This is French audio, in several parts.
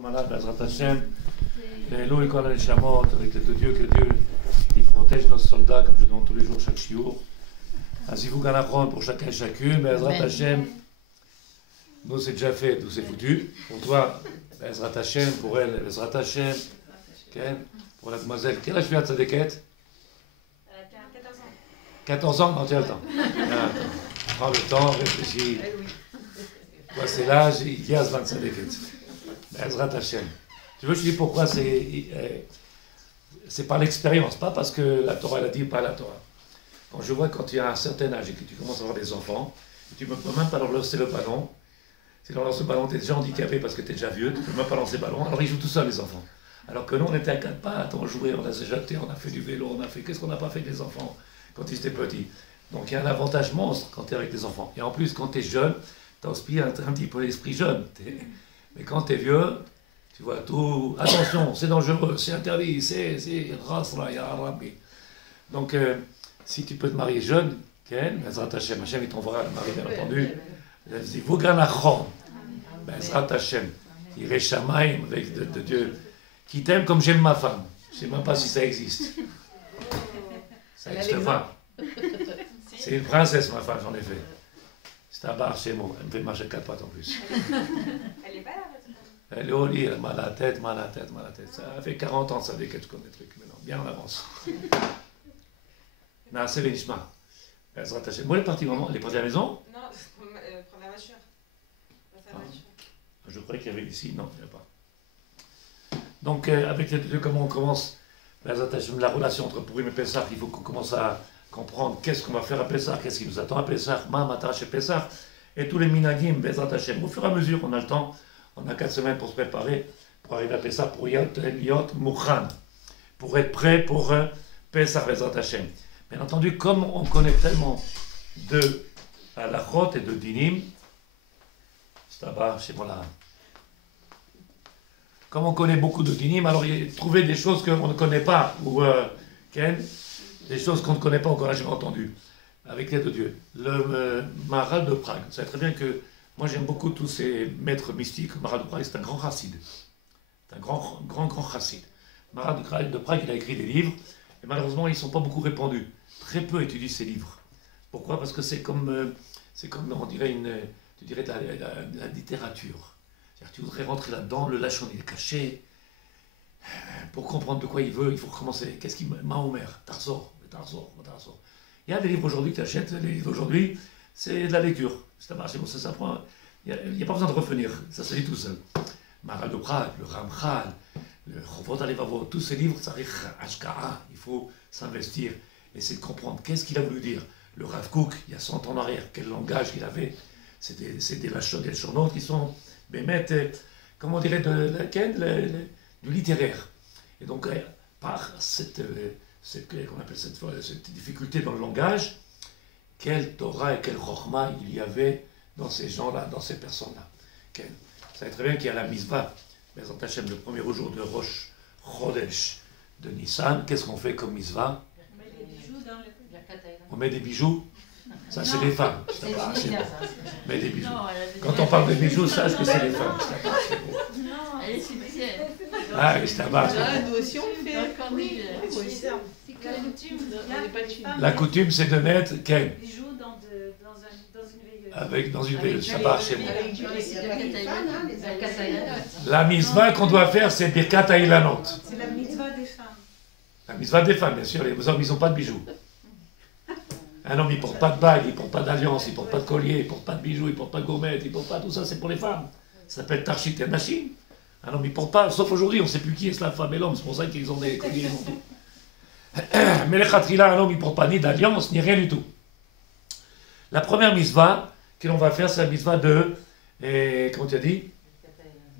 Malade, Bezrat Hashem, Louis Kol Neshamot, avec l'aide de Dieu, que Dieu il protège nos soldats, comme je demande tous les jours, chaque shiur. Azivou Ganachron pour chacun et chacune, Bezrat Hashem, nous c'est déjà fait, nous c'est foutu. Pour toi, Bezrat Hashem, pour elle, Bezrat Hashem, pour la demoiselle. Quel âge tu as de Tzadeket? 14 ans. 14 ans? Non, tu as le temps. Prends le temps, réfléchis. Toi, c'est l'âge, il y a ce 25 Tzadeket. Bezrat Hashem. Tu veux, je dis pourquoi c'est par l'expérience, pas parce que la Torah elle a dit pas la Torah. Quand je vois quand tu as un certain âge et que tu commences à avoir des enfants, et tu ne peux même pas leur lancer le ballon, si tu leur lances le ballon, tu es déjà handicapé parce que tu es déjà vieux, tu ne peux même pas lancer le ballon, alors ils jouent tout seuls les enfants. Alors que nous on était à quatre pattes, on jouait, on a jeté, on a fait du vélo, on a fait, qu'est-ce qu'on n'a pas fait des enfants quand ils étaient petits. Donc il y a un avantage monstre quand tu es avec des enfants. Et en plus quand tu es jeune, tu as aussi un petit peu l'esprit jeune. Mais quand tu es vieux, tu vois tout, attention, c'est dangereux, c'est interdit, c'est rasra, ya rabbi. Donc, si tu peux te marier jeune, Bezrat Hashem, Hashem il t'enverra le mari, bien entendu. Vous ganachon, Bezrat Hashem, Iré Shamaim, avec de Dieu, qui t'aime comme j'aime ma femme. Je ne sais même pas si ça existe. Ça n'existe pas. C'est une princesse, ma femme, j'en ai fait. C'est un bar chez moi, elle me fait marcher quatre pattes en plus. Elle est pas là, elle est au lit, elle m'a la tête. Ça fait 40 ans, ça fait que je connais le truc maintenant, bien en avance. Non, c'est l'Inishma. Moi, elle est partie vraiment, elle est partie à la maison? Non, prendre la voiture. Je croyais qu'il y avait ici, non, il n'y a pas. Donc, avec les deux, comment on commence la relation entre Purim et Pessah, il faut qu'on commence à comprendre qu'est-ce qu'on va faire à Pessah, qu'est-ce qui nous attend à Pessah, Ma Mata chez Pessah, et tous les minagim, Bezrat Hashem. Au fur et à mesure, on a le temps, on a 4 semaines pour se préparer, pour arriver à Pessah, pour Yot Mukhan, pour être prêt pour Pessah, Bezrat Hashem. Bien entendu, comme on connaît tellement de halachot et de dinim, c'est là-bas, chez moi là. Comme on connaît beaucoup de dinim, alors trouver des choses qu'on ne connaît pas, ou des choses qu'on ne connaît pas, qu'on n'a jamais entendues, avec l'aide de Dieu. Le Maharal de Prague, vous savez très bien que moi j'aime beaucoup tous ces maîtres mystiques. Maharal de Prague, c'est un grand chassid. C'est un grand chassid. Maharal de Prague, il a écrit des livres, et malheureusement, ils ne sont pas beaucoup répandus. Très peu étudient ces livres. Pourquoi? Parce que c'est comme, on dirait, la littérature. C'est-à-dire, tu voudrais rentrer là-dedans, le lachon il est caché. Pour comprendre de quoi il veut, il faut recommencer. Qu'est-ce qu'il Mahomer, Tarzor. Il y a des livres aujourd'hui que tu achètes, les livres d'aujourd'hui, c'est de la lecture. C'est bon, ça s'apprend. Il n'y a pas besoin de revenir, ça se lit tout seul. Maharal de Prague, le Ramchal, le Chovot Alevavot, tous ces livres, ça arrive Ashka'a, il faut s'investir, essayer de comprendre qu'est-ce qu'il a voulu dire. Le Rav Kook, il y a 100 ans en arrière, quel langage il avait, c'est des lachon des chornot qui sont, comment on dirait, du littéraire. Et donc, par cette difficulté dans le langage, quelle Torah et quelle Chochma il y avait dans ces gens-là, dans ces personnes-là. Vous savez très bien qu'il y a la Mitzvah, Bezrat Hashem, le premier jour de Rosh Chodesh de Nissan. Qu'est-ce qu'on fait comme Mitzvah? On met des bijoux. Ça, c'est les femmes. On met des bijoux. Quand on parle de bijoux, sache que c'est les femmes. Non, elle est subtielle. Ah, c'est un bar. Nous aussi, on le fait. La coutume, c'est de mettre quel bijoux dans une veilleuse. dans une veilleuse. Ça marche chez moi. C'est La mitzvah qu'on doit faire, c'est Birkat Ha'ilanot. C'est la mitzvah des femmes. La mitzvah des femmes, bien sûr. Les hommes, ils n'ont pas de bijoux. Un homme, il ne porte pas de bague, il ne porte pas d'alliance, il ne porte pas de collier, il ne porte pas de bijoux, il ne porte pas de gourmette, il ne porte pas tout ça, c'est pour les femmes. Ça s'appelle Tarshit et Nashim. Un homme, il ne porte pas, sauf aujourd'hui, on ne sait plus qui est la femme et l'homme, c'est pour ça qu'ils ont des colliers. Mais les khatrila, un homme, il ne porte pas ni d'alliance, ni rien du tout. La première mitzvah que l'on va faire, c'est la mitzvah de, comment tu as dit?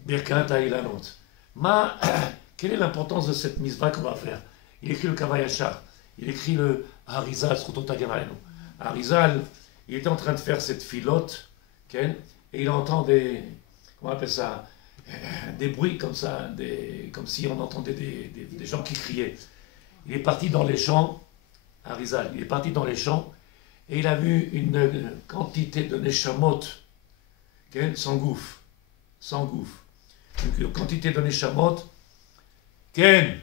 Birkat Ha'ilanot. Quelle est l'importance de cette mitzvah qu'on va faire? Il écrit le Kavayachar, il écrit le Harizal, Harizal, il était en train de faire cette filote, et il entend comment on appelle ça, des bruits comme ça, comme si on entendait des gens qui criaient. Il est parti dans les champs, Harizal, il est parti dans les champs, et il a vu une quantité de neshamot, s'engouffre. une quantité de Neshamot. Ken,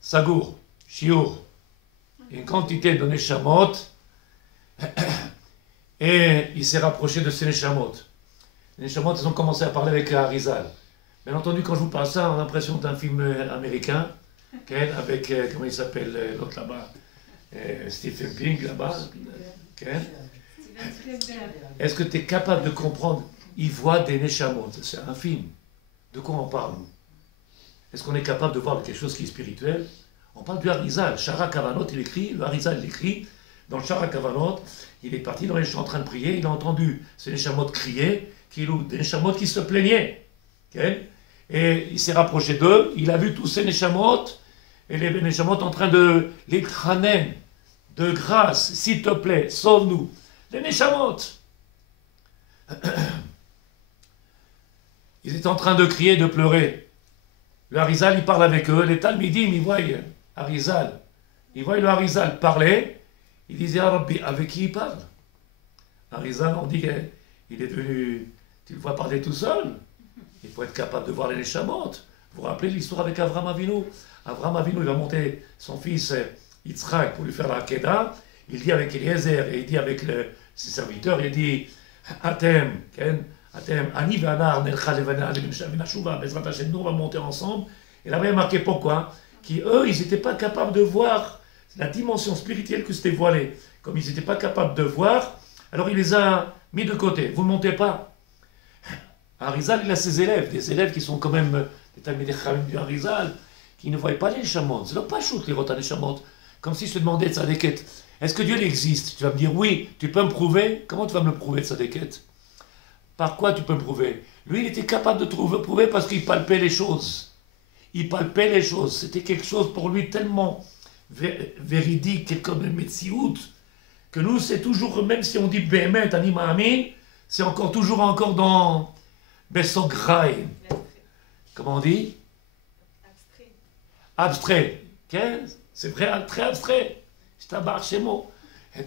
Sagour, Shiur, une quantité de Neshamot, et il s'est rapproché de ces Neshamot. Les Neshamot, ils ont commencé à parler avec Arizal. Bien entendu, quand je vous parle ça, on a l'impression d'un film américain, avec, comment il s'appelle, l'autre là-bas, Stephen King là-bas. Est-ce que tu es capable de comprendre? Il voit des Neshamot, c'est un film. De quoi on parle, nous? Est-ce qu'on est capable de voir quelque chose qui est spirituel? On parle du Harizal. Shara Kavanot, il écrit, le Harizal, il écrit. Dans le Shara Kavanot, il est parti, il est en train de prier, il a entendu ces Neshamot crier, des Neshamot qui se plaignaient. Okay? Et il s'est rapproché d'eux, il a vu tous ces Neshamot, et les Neshamot en train de les traner, de grâce, s'il te plaît, sauve-nous. Les Neshamot. Ils étaient en train de crier, de pleurer. Le Harizal, il parle avec eux. Les Talmidim, ils voient Harizal. Ils voient le Harizal parler. Ils disaient, ah Rabbi, avec qui il parle? Harizal, on dit qu'il est devenu... Tu le vois parler tout seul. Il faut être capable de voir les Neshamot. Vous vous rappelez l'histoire avec Avram Avinu? Avram Avinu, il va monter son fils Yitzhak pour lui faire la Kedah. Il dit avec Eliezer et il dit avec ses serviteurs, il dit, Atem, Atem, Ani Vanar, Nelcha Levana, Levinashuva, Bezrat Hashem, nous on va monter ensemble. Et là, il a marqué pourquoi? Qu'eux, ils n'étaient pas capables de voir la dimension spirituelle que c'était voilé. Comme ils n'étaient pas capables de voir, alors il les a mis de côté. Vous ne montez pas. Harizal, il a ses élèves, des élèves qui sont quand même des Talmidei Chachamim du Harizal, qui ne voyaient pas les Neshamot. C'est leur pas chouette, les Rota Neshamot. Comme si je te demandais de Tzadeket, est-ce que Dieu il existe? Tu vas me dire oui, tu peux me prouver? Comment tu vas me le prouver, Tzadeket? Par quoi tu peux me prouver? Lui, il était capable de prouver parce qu'il palpait les choses. Il palpait les choses. C'était quelque chose pour lui tellement véridique, comme une Metsiout, que nous, c'est toujours, même si on dit Behemet, Anima Amin, c'est toujours dans Besograi. Comment on dit? Abstrait. C'est vrai, très abstrait. C'est un bar chez moi.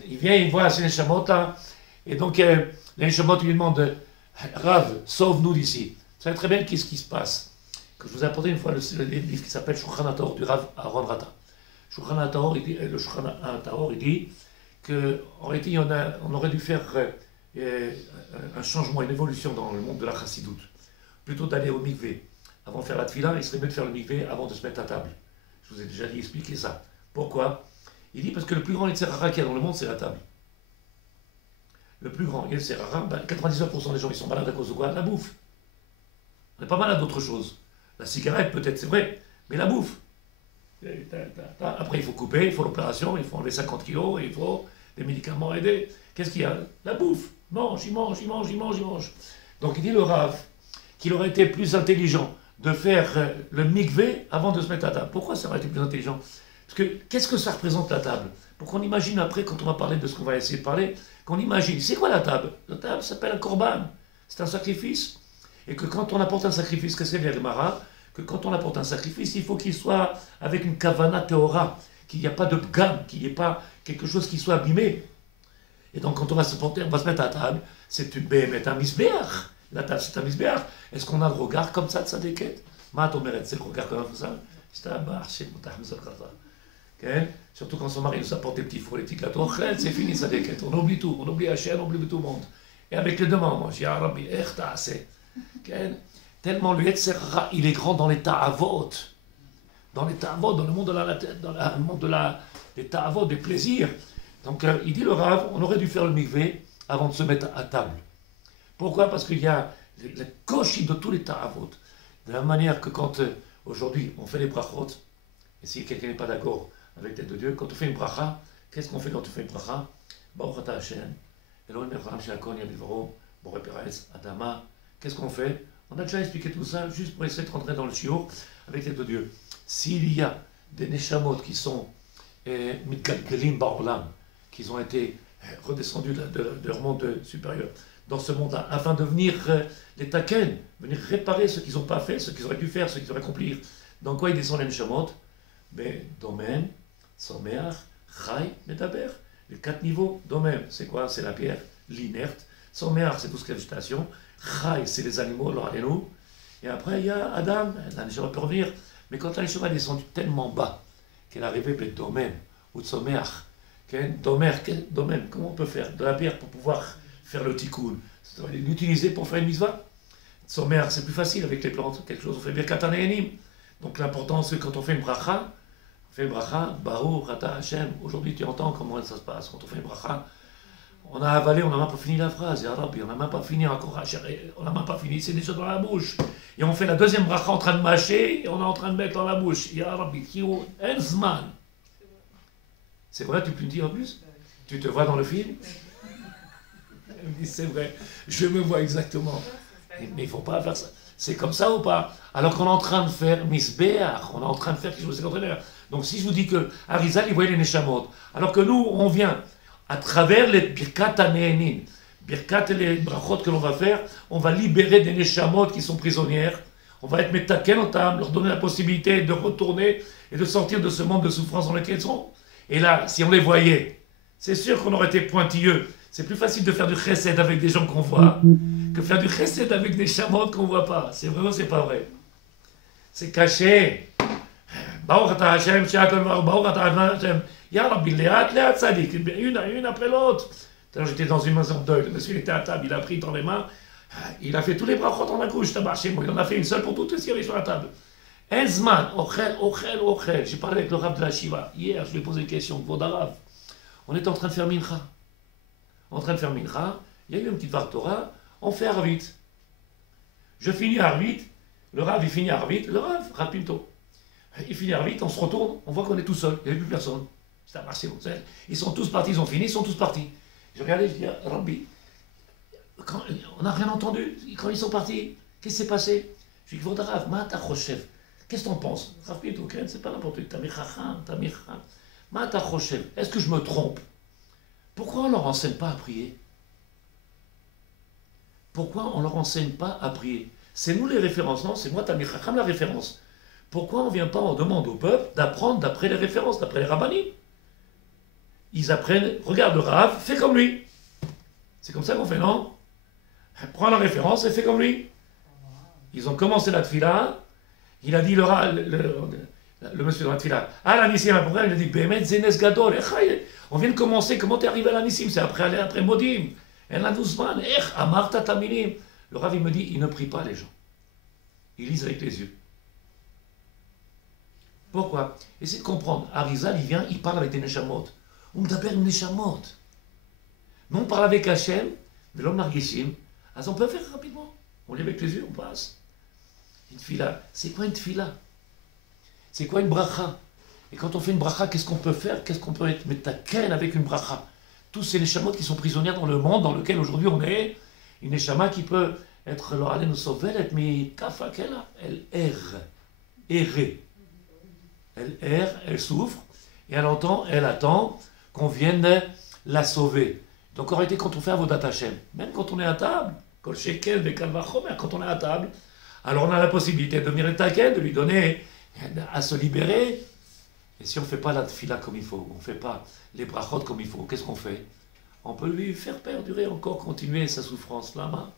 Il vient, il voit ces Neshamot là, et donc les Neshamot lui demandent, Rav, sauve-nous d'ici. Vous savez très bien qu'est-ce qui se passe. Que je vous ai apporté une fois le livre qui s'appelle Shulchan HaTaor du Rav Aaron Rata. Shulchan HaTaor, il dit qu'en réalité, on aurait dû faire un changement, une évolution dans le monde de la Chassidoute. Plutôt d'aller au mikvé. Avant de faire la tefila, il serait mieux de faire le mikvé avant de se mettre à table. Je vous ai déjà dit, expliquer ça. Pourquoi? Il dit parce que le plus grand Yetzer Hara qu'il y a dans le monde, c'est la table. Le plus grand Yetzer Hara, 99% des gens ils sont malades à cause de quoi? La bouffe. On n'est pas malade d'autre chose. La cigarette peut-être, c'est vrai, mais la bouffe. Après il faut couper, il faut l'opération, il faut enlever 50 kilos, il faut des médicaments aider. Qu'est-ce qu'il y a? La bouffe. Il mange. Donc il dit le Rav qu'il aurait été plus intelligent de faire le mikvé avant de se mettre à table. Pourquoi ça aurait été plus intelligent? Parce que qu'est-ce que ça représente la table? Pour qu'on imagine après, quand on va parler de ce qu'on va essayer de parler, qu'on imagine, c'est quoi la table? La table s'appelle un korban, c'est un sacrifice. Et que quand on apporte un sacrifice, qu'est-ce qu'elle dit à Gemara? Que quand on apporte un sacrifice, il faut qu'il soit avec une kavana teora, qu'il n'y a pas de gamme, qu'il n'y ait pas quelque chose qui soit abîmé. Et donc quand on va se porter, on va se mettre à table, c'est une béhémet, un misbéach. La table c'est un misbéach. Est-ce qu'on a le regard comme ça de sa déquête? C'est le regard comme ça. C'est un bar, c'est okay? Surtout quand son mari nous apporte des petits fours, des petits gâteaux, c'est fini sa déquête. On oublie tout, on oublie Hachem, on oublie tout le monde. Et avec les deux mains, moi, je dis, ah Rabbi, assez. Tellement le Yetzer Hara, il est grand dans les ta'avot. Dans les ta'avot, dans le monde des ta'avot, des plaisirs. Donc il dit le Rav, on aurait dû faire le mikvé avant de se mettre à table. Pourquoi? Parce qu'il y a le koshi de tous les ta'avot. De la manière que quand aujourd'hui on fait les brachot, et si quelqu'un n'est pas d'accord avec l'aide de Dieu, quand on fait une bracha, qu'est-ce qu'on fait quand on fait une bracha? Baruch atah Hashem, Elohim Melech She'akon Yadivaro, Boré Perez, Adama. Qu'est-ce qu'on fait? On a déjà expliqué tout ça, juste pour essayer de rentrer dans le shiur avec l'aide de Dieu. S'il y a des neshamot qui sont mitgalgalim ba'olam, qui ont été redescendus de leur monde supérieur, dans ce monde-là, afin de venir les taken, venir réparer ce qu'ils n'ont pas fait, ce qu'ils auraient dû faire, ce qu'ils auraient accomplir. Dans quoi ils descendent les neshamot? Domaine, Someach, Chai, Medaber. Les 4 niveaux, Domaine, c'est quoi? C'est la pierre, l'inerte, Tzomeach, c'est tout ce qui est végétation. Chai, c'est les animaux, nous. Et après, il y a Adam, la Neshama peut revenir. Mais quand la Neshama est descendue tellement bas qu'elle est arrivée près de Domem, ou Tzomeach, Domem, comment on peut faire de la pierre pour pouvoir faire le tikkun? L'utiliser pour faire une mitzvah. Tzomeach, c'est plus facile avec les plantes, quelque chose, on fait Birkat Hanehenim. Donc l'important, c'est quand on fait une bracha, Baruch Ata Hashem. Aujourd'hui, tu entends comment ça se passe. Quand on fait une bracha, on a avalé, on n'a même pas fini la phrase. Ya Rabbi, on n'a même pas fini encore. On n'a même pas fini, c'est déjà dans la bouche. Et on fait la deuxième bracha en train de mâcher, et on est en train de mettre dans la bouche. Ya Rabbi, Kio, Enzman. C'est vrai, tu peux me dire en plus? Tu te vois dans le film? Elle me dit, c'est vrai, je me vois exactement. Mais il ne faut pas faire ça. C'est comme ça ou pas? Alors qu'on est en train de faire Misbeach, on est en train de faire quelque chose de contraire. Donc si je vous dis que Arizal, il voyait les Neshamot, alors que nous, on vient à travers les Birkat Hanehenin, Birkat et les brachot que l'on va faire, on va libérer des Neshamot qui sont prisonnières, on va être metaken otam, leur donner la possibilité de retourner et de sortir de ce monde de souffrance dans lequel ils sont. Et là, si on les voyait, c'est sûr qu'on aurait été pointilleux. C'est plus facile de faire du chesed avec des gens qu'on voit que faire du chesed avec des chamots qu'on ne voit pas. C'est vrai ou c'est pas vrai? C'est caché. Baruch ata Hashem, Baruch ata Hashem. Ya Rabbi, léat tzadik, une après l'autre. J'étais dans une maison de deuil, le monsieur était à table, il a pris dans les mains, il a fait tous les brachot dans la couche, chez moi, il en a fait une seule pour toutes les séries sur la table. Enzman, ochel. J'ai parlé avec le Rav de la Shiva. Hier, je lui ai posé une question, Vodarav. On était en train de faire mincha. Il y a eu une petite Vartora, on fait Arvit. Je finis Arvit, le Rav il finit Arvit, le Rav Pinto. Il finit Arvit, on se retourne, on voit qu'on est tout seul, il n'y avait plus personne. C'est un marché, ils sont tous partis, ils ont fini, ils sont tous partis. Je regardais, je dis, Rabbi, on n'a rien entendu, quand ils sont partis, qu'est-ce qui s'est passé? Je dis, Vodarav, Mata Choshev. Qu'est-ce que t'en penses? C'est pas n'importe quoi. Tamir Chacham. Est-ce que je me trompe? Pourquoi on ne leur enseigne pas à prier? Pourquoi on ne leur enseigne pas à prier? C'est nous les références, non? C'est moi, Tamir Chacham, la référence. Pourquoi on ne vient pas, on demande au peuple d'apprendre d'après les références, d'après les rabbanim? Ils apprennent, regarde le Rav, fais comme lui. C'est comme ça qu'on fait, non? Prends la référence et fais comme lui. Ils ont commencé la tfila. Il a dit, le monsieur de la tfila, ah la Nissim, il a dit, Bemet Zenes Gadol, on vient de commencer, comment t'es arrivé à la Nissim? C'est après Modim. En la Douzman, Amarta Taminim. Le Rav, il me dit, il ne prie pas les gens. Il lise avec les yeux. Pourquoi? Essayez de comprendre. Arizal, il vient, il parle avec des Neshamot. On m'appelle Neshamot. Mais on parle avec Hachem, de l'homme Margishim. Alors on peut faire rapidement. On lit avec les yeux, on passe. Une tfila. C'est quoi une tfila? C'est quoi une bracha? Et quand on fait une bracha, qu'est-ce qu'on peut faire? Qu'est-ce qu'on peut être metaken avec une bracha? Tous ces neshamot qui sont prisonnières dans le monde dans lequel aujourd'hui on est. Une neshama qui peut être l'oralé nous sauver, mais kafa kela, elle erre. Elle erre, elle souffre, et elle attend qu'on vienne la sauver. Donc en réalité, quand on fait Avodat Hashem, même quand on est à table, kol shekel vekal vachomer, quand on est à table, alors on a la possibilité de venir taquer, de lui donner à se libérer. Et si on ne fait pas la tfila comme il faut, on ne fait pas les brachot comme il faut, qu'est-ce qu'on fait? On peut lui faire perdurer encore, continuer sa souffrance là-bas.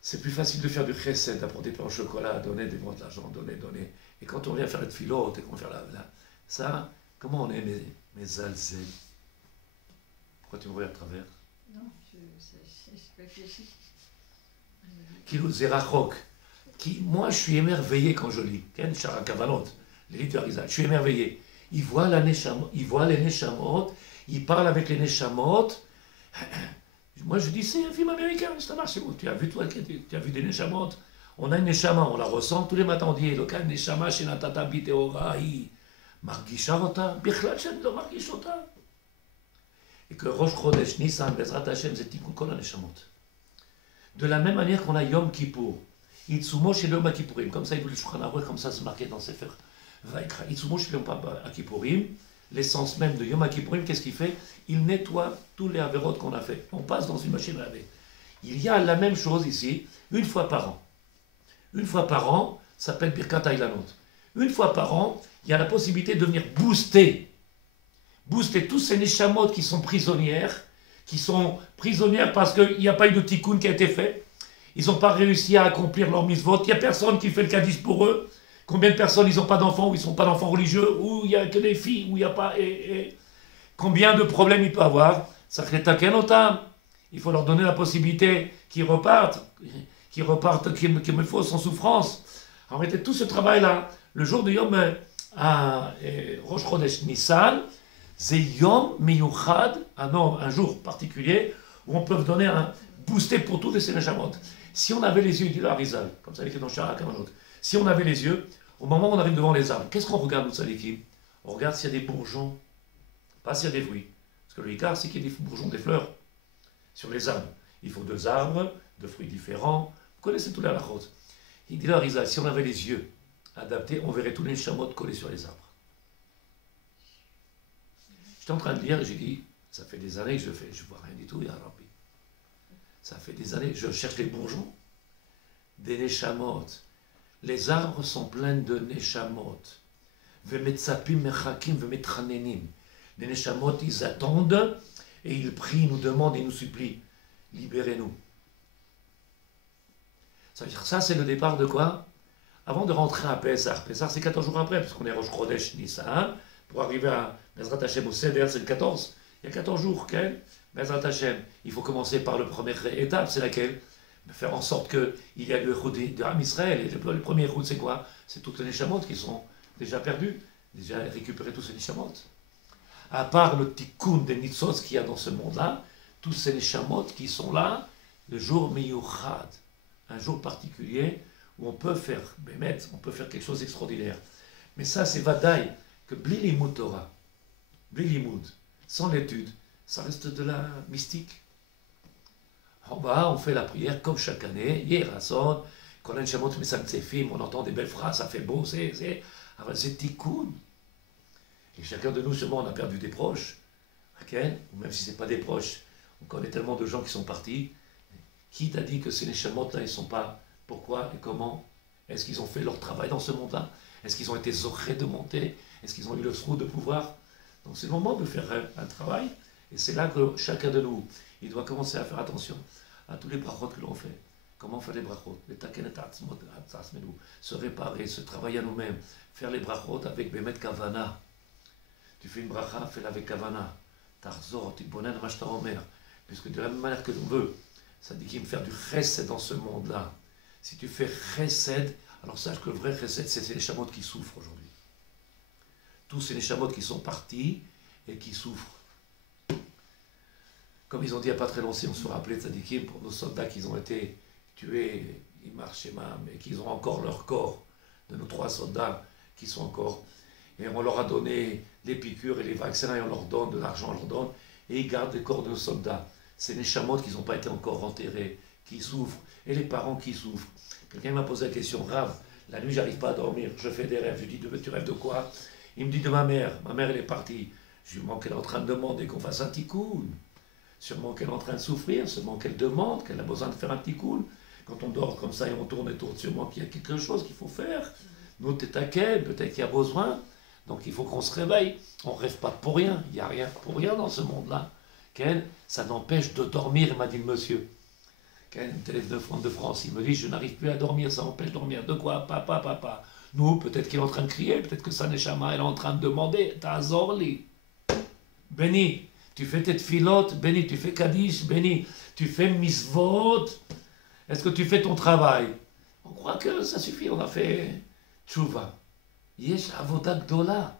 C'est plus facile de faire du chesed, d'apporter des pains au chocolat, donner des bons de l'argent, donner. Et quand on vient faire la tfilote et qu'on fait ça, comment on est mes alzés? Pourquoi tu me regardes à travers? Non, je réfléchis. Kilo Zerachok. Moi, je suis émerveillé quand je lis. Ken Shara Kavanot, les livres de Arizal. Je suis émerveillé. Il voit les Neshamot, il parle avec les Neshamot. Moi, je dis, c'est un film américain, ça marche. Tu as vu, toi, tu as vu des Neshamot? On a une Neshama, on la ressent tous les matins. On dit, Eloka Neshama, Shenatata Biteora, Margisha Ota, Bichlal Shen lo Margishota. Et que Rosh Chodesh, Nissan, Bezrat Hashem, c'est Tikkun Kol HaNeshamot. De la même manière qu'on a Yom Kippour, Itzumo chez Yom Kippourim, comme ça il voulait Shulchan Aruch, comme ça c'est marqué dans Sefer Vaikra. Itzumo chez Yom Kippourim, l'essence même de Yom Kippourim, qu'est-ce qu'il fait? Il nettoie tous les avérotes qu'on a fait. On passe dans une machine à laver. Il y a la même chose ici, une fois par an. Une fois par an, ça s'appelle Birkat Ailanot. Une fois par an, il y a la possibilité de venir booster tous ces neshamot qui sont prisonnières, qui sont prisonnières parce qu'il n'y a pas eu de tikkun qui a été fait. Ils n'ont pas réussi à accomplir leur mitzvot. Il n'y a personne qui fait le kaddish pour eux. Combien de personnes ils n'ont pas d'enfants, ou ils ne sont pas d'enfants religieux, ou il n'y a que des filles, où il n'y a pas... Combien de problèmes il peut avoir? Ça crée taken. Il faut leur donner la possibilité qu'ils repartent, qu'il me faut sans souffrance. Alors mettez tout ce travail-là. Le jour de Yom à Rosh Chodesh Nissan, c'est Yom Miyuchad, un jour particulier, où on peut donner un booster pour tous les Sénéchamot. Si on avait les yeux, il dit le Harizal, comme ça il écrit dans Shara, comme un autre. Si on avait les yeux, au moment où on arrive devant les arbres, qu'est-ce qu'on regarde, nous, Sadikim? On regarde s'il y a des bourgeons, pas s'il y a des fruits. Parce que le Icar, c'est qu'il y a des bourgeons, des fleurs sur les arbres. Il faut 2 arbres, 2 fruits différents. Vous connaissez tous les halachot. Il dit là, Harizal, si on avait les yeux adaptés, on verrait tous les chamots collés sur les arbres. J'étais en train de lire et j'ai dit, ça fait des années que je fais, je ne vois rien du tout, Ya Rabbi. Ça fait des années, je cherche les bourgeons, des neshamot. Les arbres sont pleins de neshamot. Vemetzapim mechakim vemetchanenim. Les neshamot, ils attendent et ils prient, nous demandent et nous supplient. Libérez-nous. Ça veut dire ça, c'est le départ de quoi? Avant de rentrer à Pessah. Pessah, c'est 14 jours après, parce qu'on est Rosh Chodesh Nissan. Pour arriver à Bezrat Hashem au Seder, c'est le 14. Il y a 14 jours, quel Bezrat Hashem. Il faut commencer par la première étape, c'est laquelle? Faire en sorte qu'il y a le Echoud de Ham Israël. Et le premier Echoud, c'est quoi? C'est toutes les Neshamot qui sont déjà perdues. Déjà récupérer tous ces Neshamot. À part le tikkun des Nitzos qu'il y a dans ce monde-là, tous ces Neshamot qui sont là, le jour Miyuchad, un jour particulier où on peut faire, on peut faire quelque chose d'extraordinaire. Mais ça, c'est Vadaï, que Bli Limud Torah, Bli Limud, sans l'étude, ça reste de la mystique. En bas, on fait la prière comme chaque année, Yerason, Kolen Shamot Mesamtsefim, on entend des belles phrases, ça fait beau, c'est tikkun. Et chacun de nous, sûrement, on a perdu des proches, okay? Ou même si ce n'est pas des proches, on connaît tellement de gens qui sont partis. Qui t'a dit que ces Neshamot-là, ils ne sont pas... Pourquoi et comment? Est-ce qu'ils ont fait leur travail dans ce monde-là? Est-ce qu'ils ont été zorés de monter? Est-ce qu'ils ont eu le trou de pouvoir? Donc c'est le moment de faire un travail. Et c'est là que chacun de nous, il doit commencer à faire attention à tous les brachot que l'on fait. Comment faire les brachot? Les taken et atzmenu. Se réparer, se travailler à nous-mêmes. Faire les brachot avec Bemet Kavana. Tu fais une bracha, fais-la avec Kavana. Tarzor, Tibonen, Mashta Omer. Puisque de la même manière que l'on veut, ça dit qu'il me faire du chesed dans ce monde-là. Si tu fais chesed, alors sache que le vrai chesed, c'est les chamots qui souffrent aujourd'hui. Tous ces chamots qui sont partis et qui souffrent. Comme ils ont dit il n'y a pas très longtemps, on se rappelait Tzadikim pour nos soldats qui ont été tués, Imar Shemam, et qu'ils ont encore leur corps, de nos 3 soldats qui sont encore. Et on leur a donné les piqûres et les vaccins, et on leur donne de l'argent, on leur donne, et ils gardent les corps de nos soldats. C'est les chamots qui n'ont pas été encore enterrés, qui souffrent, et les parents qui souffrent. Quelqu'un m'a posé la question, Rav, la nuit j'arrive pas à dormir, je fais des rêves, je lui dis, tu rêves de quoi? Il me dit de ma mère elle est partie. Je lui demande qu'elle est en train de demander qu'on fasse un tikkun. Sûrement qu'elle est en train de souffrir, sûrement qu'elle demande, qu'elle a besoin de faire un tikkun. Quand on dort comme ça et on tourne et tourne, sûrement qu'il y a quelque chose qu'il faut faire. Nous, t'es taquet, peut-être qu'il y a besoin. Donc il faut qu'on se réveille. On ne rêve pas pour rien, il n'y a rien pour rien dans ce monde-là. Ça n'empêche de dormir, m'a dit le monsieur. Élève de France, il me dit, je n'arrive plus à dormir, ça empêche de dormir. De quoi? Papa, papa. Nous, peut-être qu'il est en train de crier, peut-être que sa neshama, elle est en train de demander, Ta'azorli. Béni, tu fais tes tfilotes, béni, tu fais kaddish, béni, tu fais misvot. Est-ce que tu fais ton travail? On croit que ça suffit, on a fait tchouva. Yesh avodat gdola.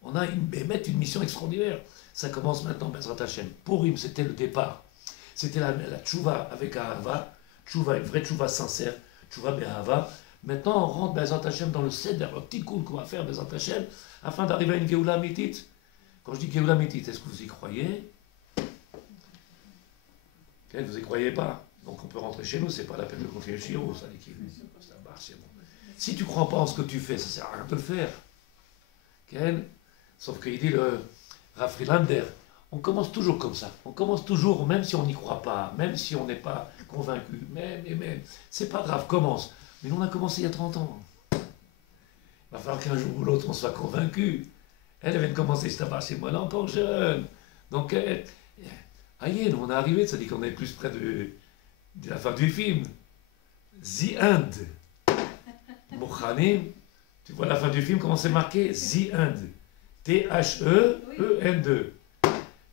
On a une mission extraordinaire. Ça commence maintenant, Bezrat Hashem. Purim, c'était le départ. C'était la tchouva avec Ahava, tchouva, une vraie tchouva sincère, tchouva be'ahava. Maintenant, on rentre Bezrat Hashem dans le seder, le tikkun qu'on va faire Bezrat Hashem, afin d'arriver à une Géoula Mitit. Quand je dis Géoula Mitit, est-ce que vous y croyez? Vous y croyez pas? Donc on peut rentrer chez nous, c'est pas la peine de continuer le chiro, ça dit qu'il c'est bon. Si tu crois pas en ce que tu fais, ça sert à rien de le faire. Sauf qu'il dit le Rav Friedlander, on commence toujours comme ça. On commence toujours, même si on n'y croit pas, même si on n'est pas convaincu, même, c'est pas grave, commence. Mais nous, on a commencé il y a 30 ans. Il va falloir qu'un jour ou l'autre, on soit convaincu. Elle vient de commencer, c'est moi là encore jeune. Donc, Aïe, on est arrivé, ça dit qu'on est plus près de la fin du film. The End. Mochanim. Tu vois la fin du film, comment c'est marqué? The End. T-H-E-E-N-D.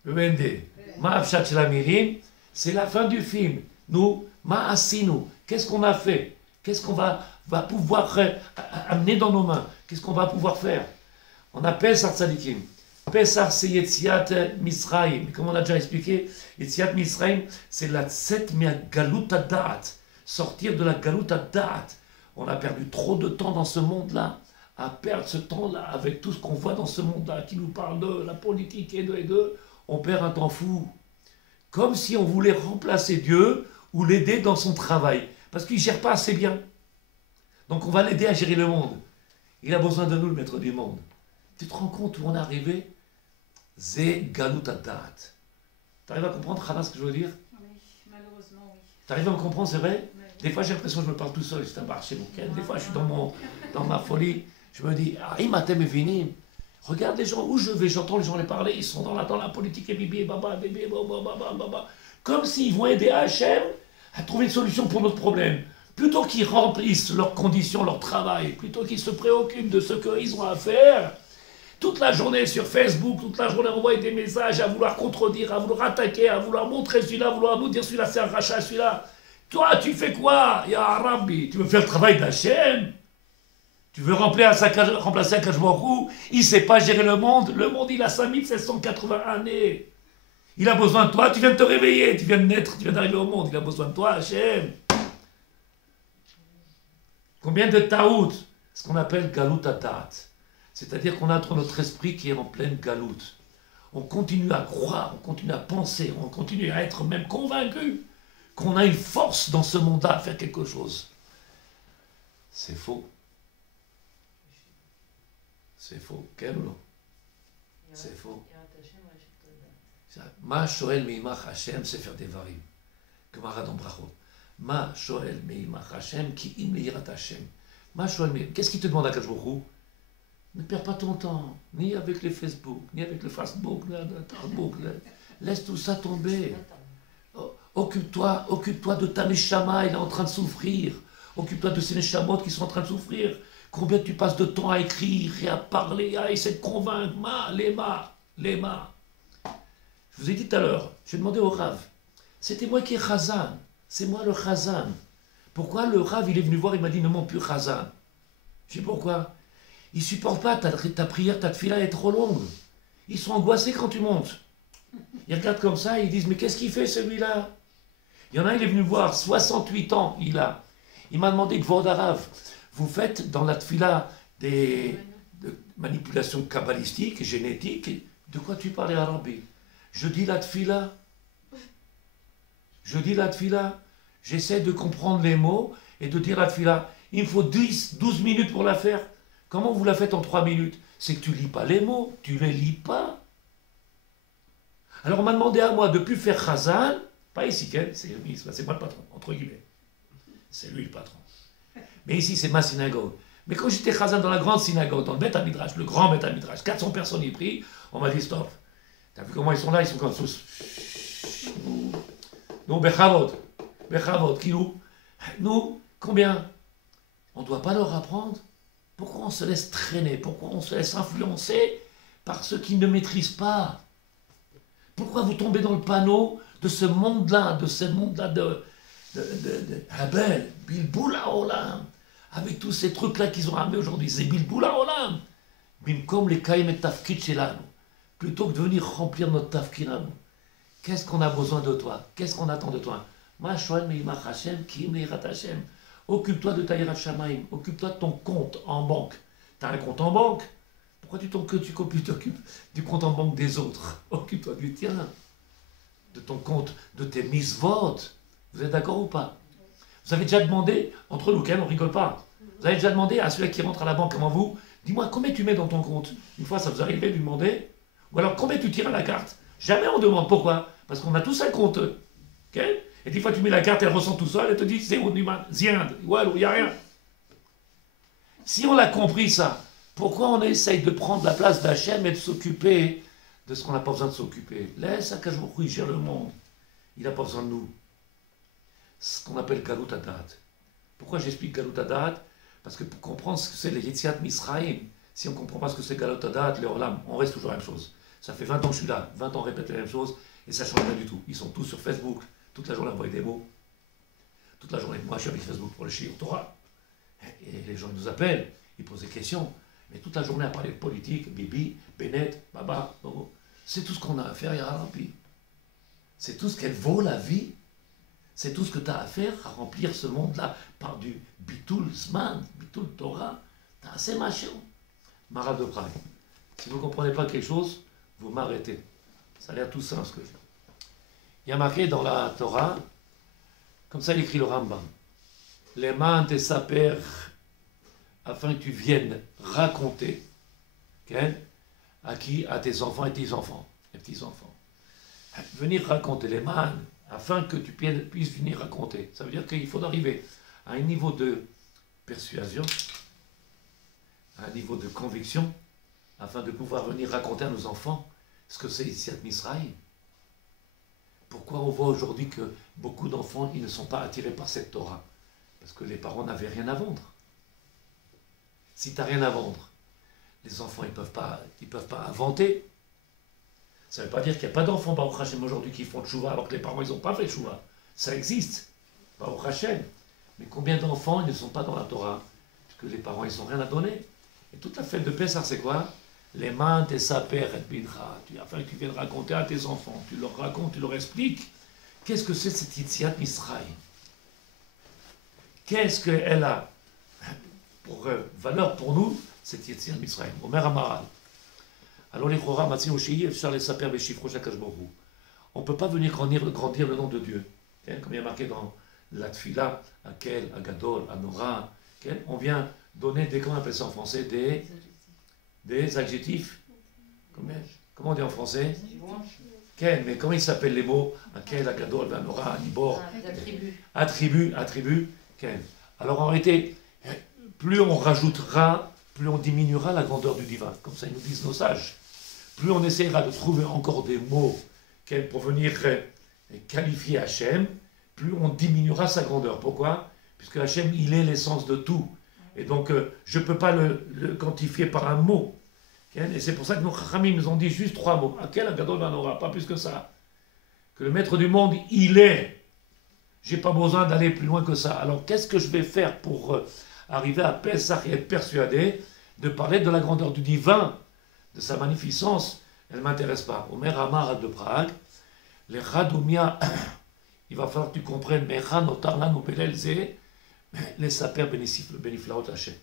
E-N-D. Ma'afshat shel hamirim, c'est la fin du film. Nous, ma'asinu, qu'est-ce qu'on a fait? Qu'est-ce qu'on va pouvoir amener dans nos mains? Qu'est-ce qu'on va pouvoir faire? On a Pesach Tzadikim. Pesach, c'est Yetziat Misraim. Comme on a déjà expliqué, Yetziat Misraim, c'est la Tzet mea Galut Da'at. Sortir de la Galut Da'at. On a perdu trop de temps dans ce monde-là, à perdre ce temps-là avec tout ce qu'on voit dans ce monde-là, qui nous parle de la politique et de. On perd un temps fou. Comme si on voulait remplacer Dieu ou l'aider dans son travail. Parce qu'il ne gère pas assez bien. Donc on va l'aider à gérer le monde. Il a besoin de nous, le maître du monde. Tu te rends compte où on est arrivé? Zé Galut Da'at. Tu arrives à comprendre, Hana, ce que je veux dire? Oui, malheureusement, oui. Tu arrives à me comprendre, c'est vrai? Oui. Des fois, j'ai l'impression que je me parle tout seul, c'est un bar chez mon. Des fois, je suis dans ma folie. Je me dis, ah, Imatem et Vinim. Regarde les gens, où je vais, j'entends les gens les parler, ils sont dans la politique et bibi, baba, bébé, baba. Comme s'ils vont aider Hachem à trouver une solution pour notre problème. Plutôt qu'ils remplissent leurs conditions, leur travail, plutôt qu'ils se préoccupent de ce qu'ils ont à faire, toute la journée sur Facebook, toute la journée envoyer des messages, à vouloir contredire, à vouloir attaquer, à vouloir montrer celui-là, à vouloir nous dire celui-là c'est un rachat, celui-là. Toi, tu fais quoi, Ya Rabbi? Tu veux faire le travail d'Hachem? Tu veux remplacer Akash Baruch Hu? Il ne sait pas gérer le monde. Le monde, il a 5780 années. Il a besoin de toi. Tu viens de te réveiller. Tu viens de naître. Tu viens d'arriver au monde. Il a besoin de toi, Hachem. Combien de taout? Ce qu'on appelle galut adat. C'est-à-dire qu'on a entre notre esprit qui est en pleine galut. On continue à croire, on continue à penser, on continue à être même convaincu qu'on a une force dans ce monde-là à faire quelque chose. C'est faux. C'est faux. Quel ou non? C'est faux. Ma shoel meimach Hashem, c'est faire des varim. Gemara dans Brachot. Ma shoel meimach Hashem ki im leirat Hashem. Ma shoel meimach. Qu'est-ce qu'il te demande à Akash Baruch Hu? Ne perds pas ton temps, ni avec les Facebook, ni avec le Facebook, laisse tout ça tomber. Occupe-toi de ta neshama, il est en train de souffrir. Occupe-toi de ces neshamot qui sont en train de souffrir. Combien tu passes de temps à écrire et à parler, à essayer de convaincre, Léma. Je vous ai dit tout à l'heure, je vais demander au Rav, c'était moi qui est Chazan, c'est moi le Chazan. Pourquoi le Rav, il est venu voir, il m'a dit, ne monte plus Chazan. Je dis pourquoi? Ils ne supportent pas, ta prière, ta tefila est trop longue. Ils sont angoissés quand tu montes. Ils regardent comme ça, ils disent, mais qu'est-ce qu'il fait celui-là? Il y en a un, il est venu voir, 68 ans, il a. Il m'a demandé, Kvod Arav, vous faites dans la tefila des manipulations kabbalistiques, génétiques, de quoi tu parlais Rabbi? Je dis la tefila, j'essaie de comprendre les mots et de dire la tefila. Il me faut 12 minutes pour la faire. Comment vous la faites en 3 minutes? C'est que tu lis pas les mots, tu les lis pas. Alors on m'a demandé à moi de ne plus faire Chazan, pas ici, c'est moi le patron, entre guillemets. C'est lui le patron. Mais ici c'est ma synagogue. Mais quand j'étais Chazan dans la grande synagogue, dans le Beth Midrash, le grand Beth Midrash, 400 personnes y prient, on m'a dit stop. T'as vu comment ils sont là? Ils sont comme tous. Nous, Bechavot, Kilou. Nous, combien? On ne doit pas leur apprendre. Pourquoi on se laisse traîner? Pourquoi on se laisse influencer par ceux qui ne maîtrisent pas? Pourquoi vous tombez dans le panneau de ce monde-là, de Habel, Bilboul Haolam, avec tous ces trucs-là qu'ils ont ramenés aujourd'hui? C'est Bilboul Haolam. Bimkom les Kaim et Tafkid Shelanu. Plutôt que de venir remplir notre Tafkid à nous. Qu'est-ce qu'on a besoin de toi? Qu'est-ce qu'on attend de toi? Ma shoel meimach Hashem, ki im leirat Hashem. Occupe-toi de ta Yirat Shamayim, occupe-toi de ton compte en banque. Tu as un compte en banque? Pourquoi tu t'occupes du compte en banque des autres? Occupe-toi du tien, de ton compte, de tes misvot. Vous êtes d'accord ou pas? Vous avez déjà demandé, entre nous, on rigole pas, vous avez déjà demandé à celui qui rentre à la banque, comment vous, dis-moi, combien tu mets dans ton compte? Une fois, ça vous arrivait de lui demander? Ou alors, combien tu tires à la carte? Jamais on demande. Pourquoi? Parce qu'on a tous un compte. Okay? Et des fois, tu mets la carte, elle ressent tout seul, elle te dit, c'est où, Ziand, ouais, il n'y a rien. Si on a compris ça, pourquoi on essaye de prendre la place d'Hachem et de s'occuper de ce qu'on n'a pas besoin de s'occuper? Laisse Akash Baruch Hu gérer le monde. Il n'a pas besoin de nous. Ce qu'on appelle Galut Hadat. Pourquoi j'explique Galut Hadat? Parce que pour comprendre ce que c'est les Yetziat Misraïm, si on ne comprend pas ce que c'est Galut Hadat, les Olam, on reste toujours la même chose. Ça fait 20 ans que je suis là, 20 ans on répète la même chose, et ça ne change rien du tout. Ils sont tous sur Facebook, toute la journée on voit des mots. Toute la journée, moi je suis avec Facebook pour le Shiur Torah. Et les gens nous appellent, ils posent des questions. Mais toute la journée à parler de politique, Bibi, Bennett, Baba, Bobo. C'est tout ce qu'on a à faire, Yaralampi. C'est tout ce qu'elle vaut la vie. C'est tout ce que tu as à faire à remplir ce monde-là par du Bitul Zman, Bitul Torah. Tu as assez machin. Maral de Prague. Si vous ne comprenez pas quelque chose, vous m'arrêtez. Ça a l'air tout simple ce que je dis. Il y a marqué dans la Torah, comme ça il écrit le Rambam, les mains de sa père, afin que tu viennes raconter, okay, à qui? À tes enfants et petits-enfants. Venir raconter les mains, afin que tu puisses venir raconter. Ça veut dire qu'il faut arriver à un niveau de persuasion, à un niveau de conviction, afin de pouvoir venir raconter à nos enfants ce que c'est Yetziat Misraïm. Pourquoi on voit aujourd'hui que beaucoup d'enfants ils ne sont pas attirés par cette Torah? Parce que les parents n'avaient rien à vendre. Si tu n'as rien à vendre, les enfants ils peuvent pas inventer. Ça ne veut pas dire qu'il n'y a pas d'enfants Baruch Hashem aujourd'hui qui font tchouva alors que les parents ils n'ont pas fait tchouva. Ça existe, Baruch Hashem. Mais combien d'enfants ils ne sont pas dans la Torah? Parce que les parents ils n'ont rien à donner. Et toute la fête de Pessah c'est quoi? Les mains de sa père et bincha, afin que tu viennes raconter à tes enfants, tu leur racontes, tu leur expliques qu'est-ce que c'est cette Yetziat Misraïm. Qu'est-ce qu'elle a pour valeur pour nous, cette Yetziat Misraïm. Omer Amaral. Alors les Chora Matzi Oshii, Efshar les Saper Beshifro Shakash Borou. On ne peut pas venir grandir le nom de Dieu. Comme il y a marqué dans la Tfila, Akel, Agadol, Anora. On vient donner des, comment on appelle ça en français, des adjectifs. Comment on dit en français? Mais comment ils s'appellent les mots? Akel, Agadol, Anora, Anibor. Attribut. Alors en réalité, plus on rajoutera, plus on diminuera la grandeur du divin. Comme ça ils nous disent nos sages. Plus on essaiera de trouver encore des mots pour venir qualifier Hachem, plus on diminuera sa grandeur. Pourquoi? Puisque Hachem, il est l'essence de tout. Et donc, je ne peux pas le quantifier par un mot. Et c'est pour ça que nos Chachamim nous ont dit juste 3 mots. Akel, Agadol, Anora, pas plus que ça. Que le maître du monde, il est. Je n'ai pas besoin d'aller plus loin que ça. Alors, qu'est-ce que je vais faire pour arriver à Pessah et être persuadé de parler de la grandeur du divin, de sa magnificence? Elle ne m'intéresse pas. Omer Amar de Prague, les Radoumia, il va falloir que tu comprennes, mais Ranotarlan ou Belelze, les Saper Beniflaot Hachem.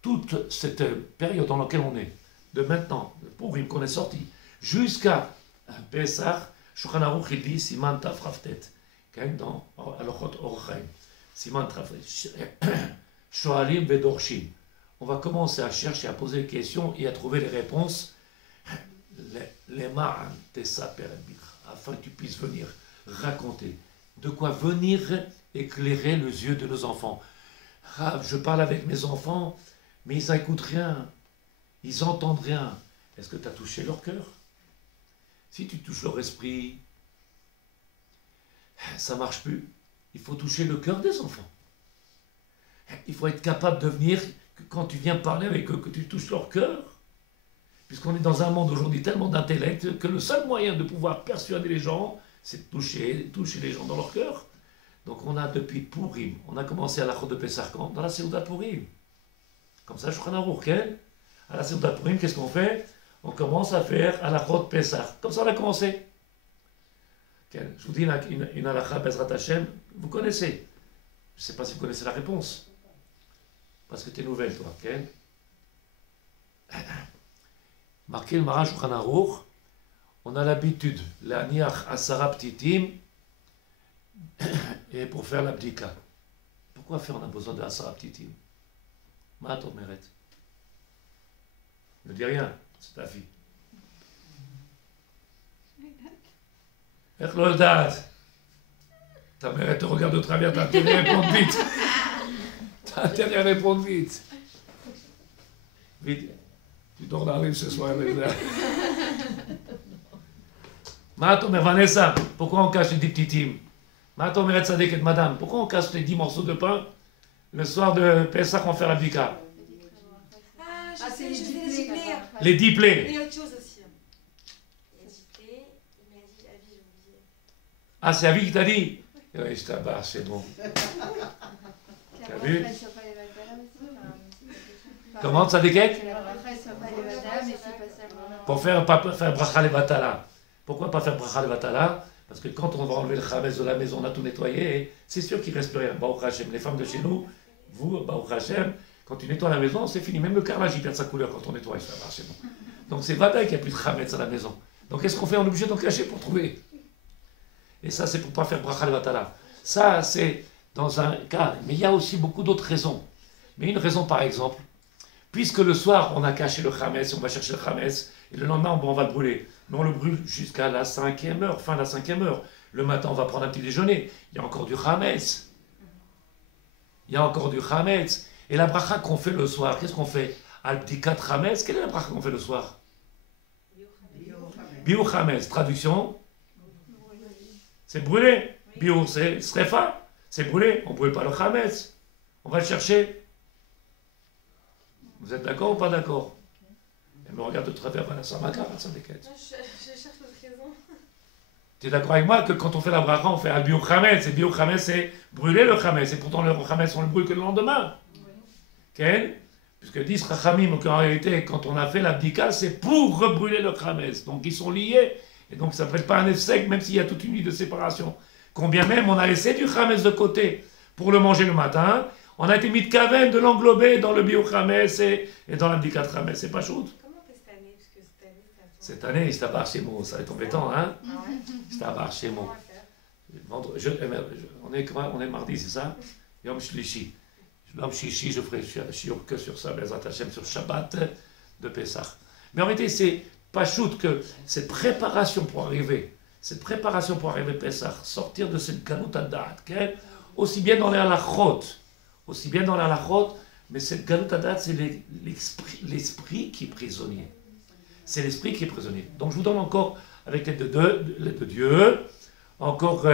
Toute cette période dans laquelle on est, de maintenant, pour Purim qu'on est sorti, jusqu'à Pessah, Shulchan Aruch il dit Siman Tafraftet, dans Alochot Orchaim, Siman Tafraftet, Shoalim Vedorshim. On va commencer à chercher, à poser des questions et à trouver les réponses. Les ma'an Tessaper afin que tu puisses venir raconter. De quoi venir éclairer les yeux de nos enfants. Je parle avec mes enfants, mais ils n'écoutent rien. Ils n'entendent rien. Est-ce que tu as touché leur cœur? Si tu touches leur esprit, ça ne marche plus. Il faut toucher le cœur des enfants. Il faut être capable de venir, quand tu viens parler avec eux, que tu touches leur cœur. Puisqu'on est dans un monde aujourd'hui tellement d'intellect que le seul moyen de pouvoir persuader les gens, c'est de toucher les gens dans leur cœur. Donc on a depuis Purim, on a commencé à la Chod de Pessah dans la Seudat Purim. Comme ça, Shulchan Aruch, à la Seudat Purim, qu'est-ce qu'on fait? On commence à faire à la Chod Pessah. Comme ça, on a commencé. Je vous dis une halakha Bezrat Hashem, vous connaissez. Je ne sais pas si vous connaissez la réponse. Parce que tu es nouvelle, toi. Marqué le Maran Shulchan Aruch, on a l'habitude, la niach asara ptitim, et pour faire l'abdika. Pourquoi faire on a besoin de asara ptitim? Ma'atot meret. Ne dis rien, c'est ta fille. Ech lo yodat. Ta mère te regarde de travers, t'as intérêt à répondre vite. T'as intérêt à répondre vite. Vite. Tu dors dans la rue ce soir avec ça. Mato, mais Vanessa, pourquoi on cache les 10 petits teams? Mato, mais Tzadek et madame, pourquoi on cache les 10 morceaux de pain le soir de Pessah qu'on fait la bika? Ah, c'est les 10 plaies. Les 10 plaies. Il y a autre chose aussi. Il a dit plaies, il m'a dit avis, j'ai oublié. Ah, c'est Avi qui t'a dit? Oui, je t'abarre, c'est bon. T'as vu? Comment, Tzadeket? Pour faire, pas faire bracha levatala. Pourquoi pas faire bracha levatala? Parce que quand on va enlever le chametz de la maison, on a tout nettoyé, c'est sûr qu'il ne reste plus rien. Baruch Hashem, les femmes de chez nous, vous, Baruch Hashem, quand tu nettoies la maison, c'est fini. Même le carrelage, il perd sa couleur quand on nettoie, ça marche, c'est bon. Donc c'est vadaï qu'il n'y a plus de chametz à la maison. Donc qu'est-ce qu'on fait? On est obligé d'en cacher pour trouver. Et ça, c'est pour ne pas faire bracha levatala. Ça, c'est dans un cas. Mais il y a aussi beaucoup d'autres raisons. Mais une raison, par exemple, puisque le soir, on a caché le chametz, on va chercher le chametz, et le lendemain, on va le brûler. Mais on le brûle jusqu'à la 5e heure, fin de la 5e heure. Le matin, on va prendre un petit déjeuner. Il y a encore du chametz. Il y a encore du chametz. Et la bracha qu'on fait le soir, qu'est-ce qu'on fait? Al-Bdikat chametz, quelle est la bracha qu'on fait le soir? Biur chametz. Traduction? C'est brûler. Biur, c'est srefa. C'est brûler. On ne brûle pas le chametz. On va le chercher. Vous êtes d'accord ou pas d'accord? Elle me regarde de travers Vanessa Makar, ça m'inquiète. Je cherche l'autre raison. Tu es d'accord avec moi que quand on fait la bracha, on fait al biur chametz, et biur chametz, c'est brûler le chametz, et pourtant le chametz, on le brûle que le lendemain. Okay? Puisque disent Chachamim qu'en réalité, quand on a fait l'abdika, c'est pour rebrûler le chametz. Donc ils sont liés, et donc ça ne s'appelle pas un efsek, même s'il y a toute une nuit de séparation. Combien même on a laissé du chametz de côté pour le manger le matin, on a été mis de caverne de l'englober dans le biur chametz et dans l'abdika chametz, c'est pas shoot. Cette année, il s'abarre chez moi, ça va être embêtant, hein? Il s'abarre chez moi. On est mardi, c'est ça? Yom Shlishi. Yom Shishi, je ferai shiur que sur ça, Bezrat Hashem, sur Shabbat de Pessah. Mais en réalité, c'est pas shoot que cette préparation pour arriver Pessah, sortir de cette galout adat, aussi bien dans les halachot, mais cette galout adat, c'est l'esprit qui est prisonnier. C'est l'esprit qui est prisonnier. Donc je vous donne encore, avec l'aide de Dieu, encore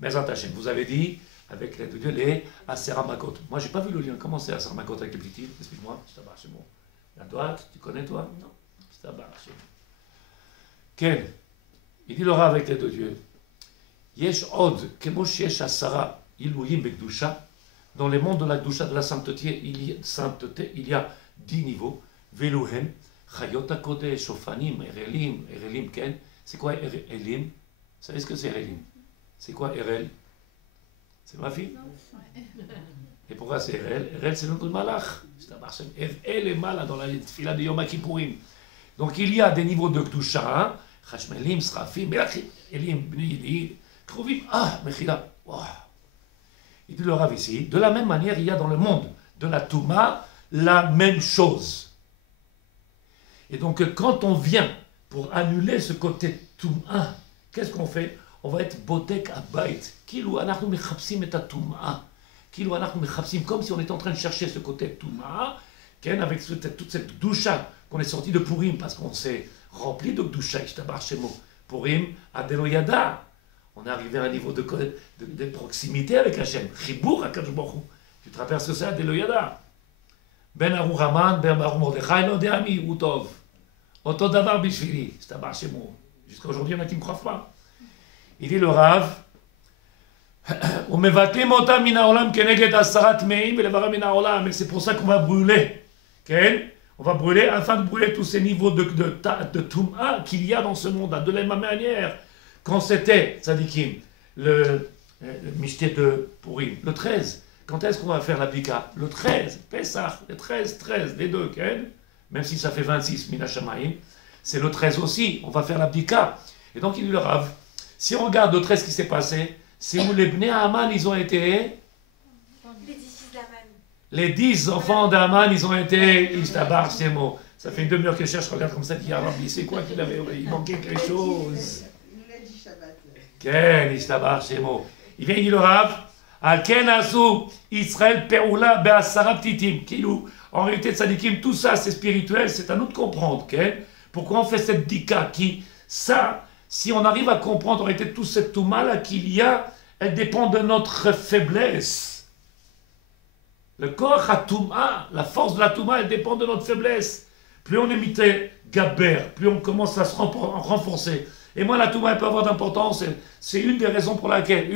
Bezrat Hashem. Vous avez dit, avec l'aide de Dieu, les Asera Makot. Moi, je n'ai pas vu le lien. Comment c'est Asera Makot avec les petits? Explique-moi. Je t'abarre chez moi. La droite, tu connais toi? Non. Je t'abarre chez moi. Ken, il dit le Rav avec l'aide de Dieu. Yesh od, kemosh yesh asara, ilouyim bekdusha. Dans les mondes de la Gdusha, de la sainteté, il y a 10 niveaux. Veluhem. Chayot HaKodesh, Shofanim, Erelim, Ken. C'est quoi Erelim? Vous savez ce que c'est Erelim? C'est quoi Erel? C'est ma fille? Et pourquoi c'est Erel? Erel, c'est notre malach. Erel est malach dans la fila de Yom Kippourim. Donc il y a des niveaux de Kedusha, Chashmelim, Srafim, Elim, Bni, Krovim, Mechila. Il dit le Rav ici, de la même manière, il y a dans le monde de la Touma la même chose. Et donc, quand on vient pour annuler ce côté Touma, qu'est-ce qu'on fait? On va être Bodek Abayt. Kilou anachnu mechapsim et Touma. Kilou anachnu mechapsim, comme si on était en train de chercher ce côté Touma, avec toute cette doucha qu'on est sorti de Purim, parce qu'on s'est rempli de doucha, Purim, Adeloyada. On est arrivé à un niveau de proximité avec Hachem. Chibour HaKadosh Baruch Hu. Tu te rappelles ce que c'est Adeloyada? Ben Aru Raman, Ben Aru Mordechai, no deami, Utov. Auto davar bishvili, c'est un chez moi. Jusqu'à aujourd'hui, il y en a qui ne me croient pas. Il dit le Rav, mais c'est pour ça qu'on va brûler. On va brûler afin de brûler tous ces niveaux de Touma qu'il y a dans ce monde. De la même manière, quand c'était, Tzadikim, le Mishté de Purim, le 13, quand est-ce qu'on va faire l'abdika? Le 13, Pessah, le 13, les deux, même si ça fait 26 Mina Shamaim, c'est le 13 aussi, on va faire l'abdika. Et donc il dit le Rav, si on regarde le 13 qui s'est passé, c'est où les Bnei Haman, ils ont été... Les 10 fils d'Aman. Les 10 enfants d'Aman, ils ont été... Ishtabar, c'est mot. Ça fait une demi-heure que je cherche, je regarde comme ça, il dit, c'est quoi qu'il avait? Il manquait quelque chose. Ken, Ishtabar, c'est mot. Il vient, il dit le Rav, Al-Ken Asu, Israël Peoula, Be'asara Ptitim, Kilou. En réalité, Tzadikim, tout ça, c'est spirituel, c'est à nous de comprendre. Pourquoi on fait cette dika qui, ça, Si on arrive à comprendre en réalité toute cette touma là qu'il y a, elle dépend de notre faiblesse. Le corps à touma, la force de la touma, elle dépend de notre faiblesse. Plus on est mité gaber, plus on commence à se renforcer. Et moi, la touma, elle peut avoir d'importance. C'est une des raisons pour laquelle,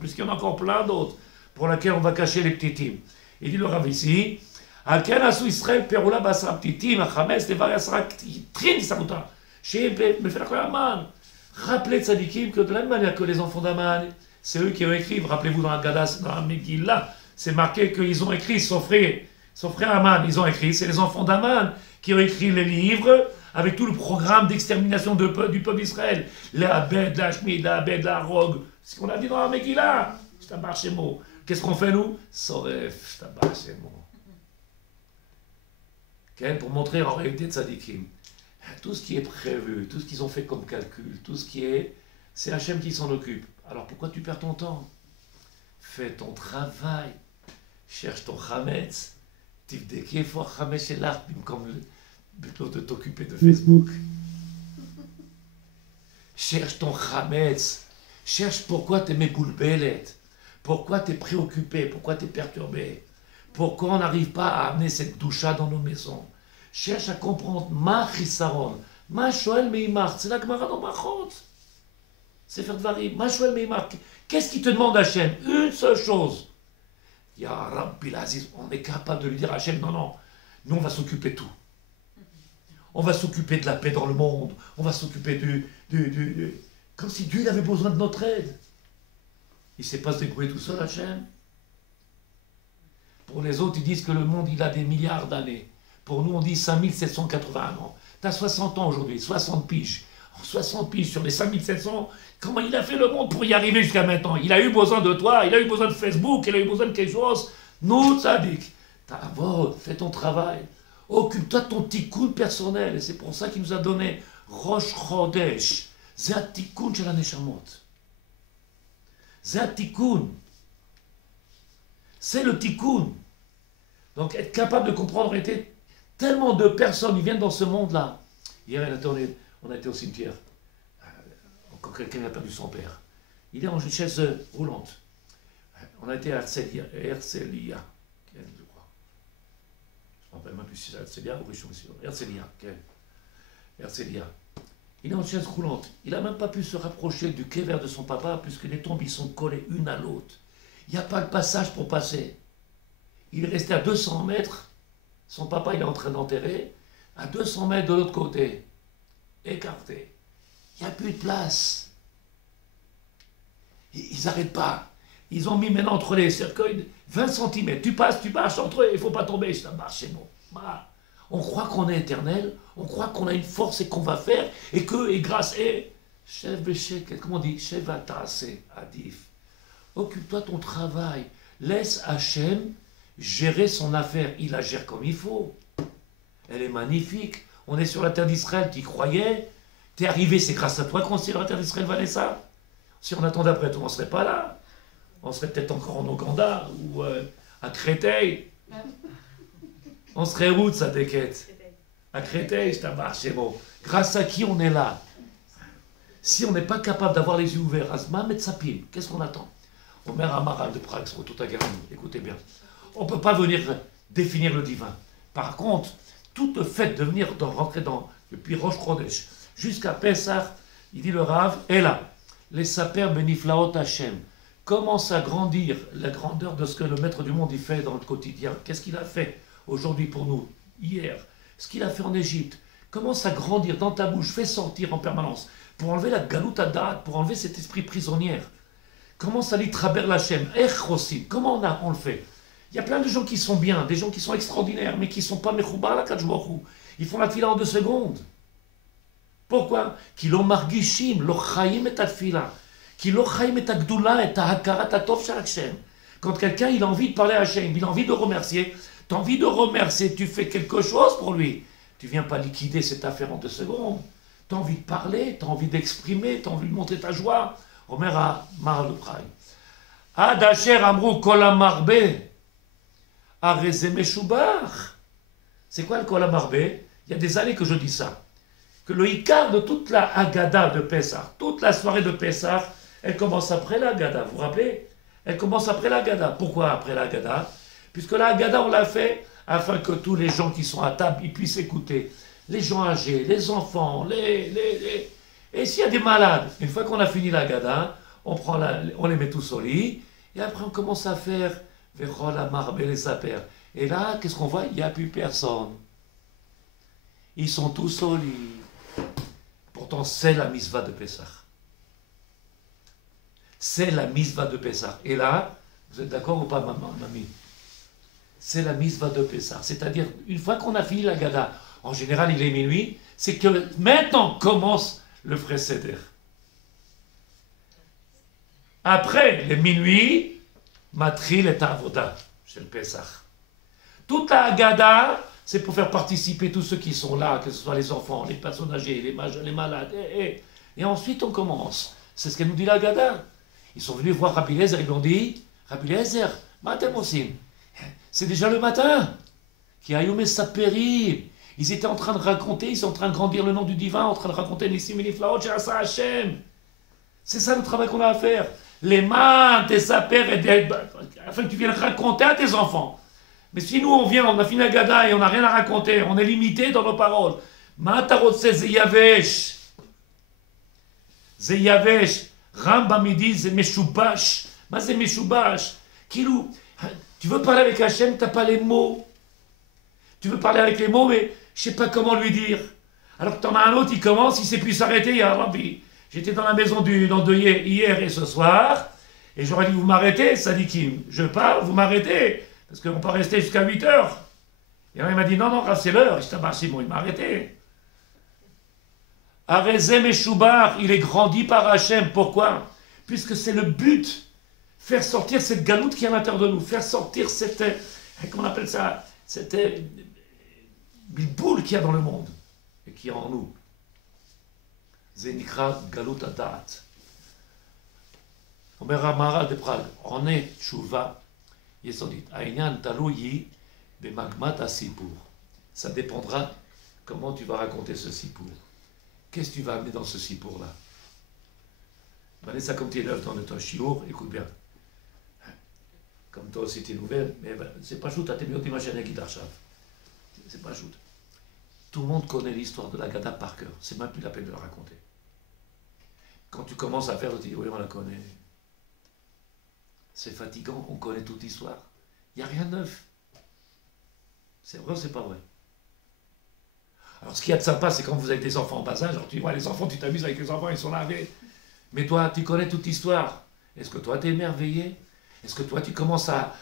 puisqu'il y en a encore plein d'autres, pour laquelle on va cacher les petits tim. Il dit le Rav ici, Alken asu Israël perula basra ptitim, achames levar yasra trin samuta. Chez Meferach Aman. Rappelez tzadikim que de la même manière que les enfants d'Aman, c'est eux qui ont écrit, rappelez-vous dans la Gadas, dans la Megillah, c'est marqué qu'ils ont écrit, son frère Aman, ils ont écrit, c'est les enfants d'Aman qui ont écrit les livres avec tout le programme d'extermination du peuple d'Israël. La Abed, la Shmid, la Abed, la Rogue, c'est ce qu'on a dit dans la Megillah. Je t'abarre chez moi. Qu'est-ce qu'on fait nous? Soref, je t'abarre chez moi. Pour montrer en réalité de tzadikim. Tout ce qui est prévu, tout ce qu'ils ont fait comme calcul, tout ce qui est, c'est Hachem qui s'en occupe. Alors pourquoi tu perds ton temps? Fais ton travail. Cherche ton chametz. Tivdeki faut chametz chez l'art, comme plutôt de t'occuper de Facebook. Cherche ton chametz. Cherche pourquoi tu es méboulbelet. Pourquoi tu es préoccupé, pourquoi tu es perturbé. Pourquoi on n'arrive pas à amener cette doucha dans nos maisons. Cherche à comprendre ma chisaron, ma shoel meimar, c'est la Gemara dans Brachot. C'est faire dvarim, ma shoel meimar. Qu'est-ce qui te demande Hachem? Une seule chose. Ya Rabbi l'Aziz, on est capable de lui dire à Hachem, non, nous on va s'occuper de tout. On va s'occuper de la paix dans le monde, on va s'occuper comme si Dieu avait besoin de notre aide. Il ne sait pas se débrouiller tout seul, Hachem. Pour les autres, ils disent que le monde, il a des milliards d'années. Pour nous, on dit 5781 ans. Tu as 60 ans aujourd'hui, 60 piges. En 60 piges sur les 5700, comment il a fait le monde pour y arriver jusqu'à maintenant? Il a eu besoin de toi, il a eu besoin de Facebook, il a eu besoin de quelque chose. Nous, tzadik, fais ton travail. Occupe-toi de ton tikkun personnel. Et c'est pour ça qu'il nous a donné Rosh Chodesh. C'est un tikkun chez la Neshamot. C'est un tikkun. C'est le tikkun. Donc être capable de comprendre, en réalité, tellement de personnes, ils viennent dans ce monde-là. Hier, on a été au cimetière. Encore quelqu'un a perdu son père. Il est en chaise roulante. On a été à Herzliya, je crois. Je ne me rappelle même plus si c'est Herzliya ou Rishon LeZion. Herzliya. Il est en chaise roulante. Il n'a même pas pu se rapprocher du kéver de son papa puisque les tombes ils sont collées une à l'autre. Il n'y a pas de passage pour passer. Il est resté à 200 mètres. Son papa, il est en train d'enterrer. À 200 mètres de l'autre côté. Écarté. Il n'y a plus de place. Ils n'arrêtent pas. Ils ont mis maintenant entre les cercueils 20 cm. Tu passes, tu marches entre eux. Il ne faut pas tomber. Je marche, c'est bon. On croit qu'on est éternel. On croit qu'on a une force et qu'on va faire. Et grâce Chef Béchek, comment on dit? Chef Atracé, Adif. Occupe-toi de ton travail. Laisse Hachem gérer son affaire. Il la gère comme il faut. Elle est magnifique. On est sur la terre d'Israël. Tu y croyais? T'es arrivé, c'est grâce à toi qu'on est sur la terre d'Israël, Vanessa. Si on attendait après tout, on ne serait pas là. On serait peut-être encore en Ouganda ou à Créteil. On serait où de sa déquête? À Créteil, je t'amarre, c'est bon. Grâce à qui on est là? Si on n'est pas capable d'avoir les yeux ouverts, Azma Metzapim, qu'est-ce qu'on attend? Omer Amaral de Prague, sur tout à écoutez bien. On ne peut pas venir définir le divin. Par contre, tout le fait de venir rentrer depuis Rosh Chodesh jusqu'à Pessah, il dit le Rav, et là, les saper beniflaot Hashem, commence à grandir la grandeur de ce que le maître du monde il fait dans le quotidien. Qu'est-ce qu'il a fait aujourd'hui pour nous, hier? Ce qu'il a fait en Égypte. Commence à grandir dans ta bouche, fais sortir en permanence, pour enlever la galout adat, pour enlever cet esprit prisonnière. Commence à l'itraber l'Hachem, echrosim, comment on le fait? Il y a plein de gens qui sont bien, des gens qui sont extraordinaires, mais qui ne sont pas mechoubar la kajbochou. Ils font la tfila en 2 secondes. Pourquoi? Ki lo margishim, lo chayim et tfila. Ki lo chayim et gdoula et hakarat atov shel Hashem. Quand quelqu'un il a envie de parler à Hashem, il a envie de remercier, tu as envie de remercier, tu fais quelque chose pour lui. Tu ne viens pas liquider cette affaire en 2 secondes. Tu as envie de parler, tu as envie d'exprimer, tu as envie de montrer ta joie. Omer a mar le praï. Ad asher amrou kol amarbe. C'est quoi le kol amarbe? Il y a des années que je dis ça. que le Icar de toute la Haggadah de Pessah, toute la soirée de Pessah, elle commence après la Haggadah. Vous vous rappelez? Elle commence après la Haggadah. Pourquoi après la Haggadah? Puisque la Haggadah, on l'a fait afin que tous les gens qui sont à table, ils puissent écouter. Les gens âgés, les enfants, Et s'il y a des malades, une fois qu'on a fini la Haggadah, on les met tous au lit, et après on commence à faire Vechol Amar les Saper. Et là, qu'est-ce qu'on voit? Il n'y a plus personne. Ils sont tous au lit. Pourtant, c'est la mitzvah de Pessah. C'est la mitzvah de Pessah. Et là, vous êtes d'accord ou pas, mamie? C'est la mitzvah de Pessah. C'est-à-dire, une fois qu'on a fini la Haggadah, en général, il est minuit, c'est que maintenant commence le vrai Seder. Après les minuit, Matril et Avoda, chez le Pessah. Toute la Haggadah, c'est pour faire participer tous ceux qui sont là, que ce soit les enfants, les personnes âgées, les malades. Et ensuite, on commence. C'est ce qu'elle nous dit la Haggadah. Ils sont venus voir Rabbi Eliezer, ils lui ont dit, Rabbi Eliezer, Matem Osim, c'est déjà le matin. Qui a yomé sa péri. Ils étaient en train de raconter, ils sont en train de grandir le nom du divin, en train de raconter les similiflaot chez Asa Hashem. C'est ça le travail qu'on a à faire. Les mains, tes sapers, afin que tu viennes raconter à tes enfants. Mais si nous on vient, on a fini la Haggadah et on n'a rien à raconter, on est limité dans nos paroles. Matarotse Zeyavesh. Zeyavesh. Rambam il dit c'est Meshubash. Mais c'est Meshubash. Kilou, tu veux parler avec Hachem, tu n'as pas les mots. Tu veux parler avec les mots, mais je ne sais pas comment lui dire. Alors que tu en as un autre, il commence, il ne sait plus s'arrêter, il y a Rabbi. J'étais dans la maison d'endeuillé hier et ce soir, et j'aurais dit, vous m'arrêtez, Sadikim. Je parle, vous m'arrêtez, parce qu'on peut rester jusqu'à 8 heures. Et alors il m'a dit, non, c'est l'heure. Je dis, bah c'est bon, il m'a arrêté. Arezem et Choubar, il est grandi par Hachem. Pourquoi? Puisque c'est le but. Faire sortir cette galoute qui est à l'intérieur de nous. Faire sortir cette, comment on appelle ça, cette boule qu'il y a dans le monde et qui est en nous. Zenikra Galut Adat. Omer Amara de Prague. On est Tchouva Yesodit. Aïnyan Talouyi de Magmat Asipur. Ça dépendra comment tu vas raconter ce Sipur. Qu'est-ce que tu vas amener dans ce Sipur-là? Vanessa, comme tu es neuf dans le Toshiour, écoute bien. Comme toi aussi tu es nouvelle, mais c'est pas shoot, t'as mieux tes machines qui t'archivent. C'est pas shoot. Tout le monde connaît l'histoire de la Haggadah par cœur. C'est même plus la peine de la raconter. Quand tu commences à faire, tu dis, oui, on la connaît. C'est fatigant, on connaît toute l'histoire. Il n'y a rien de neuf. C'est vrai ou c'est pas vrai? Alors ce qu'il y a de sympa, c'est quand vous avez des enfants en bas âge, alors tu vois les enfants, tu t'amuses avec les enfants, ils sont là. Mais toi, tu connais toute l'histoire. Est-ce que toi, tu es émerveillé? Est-ce que toi, tu commences à...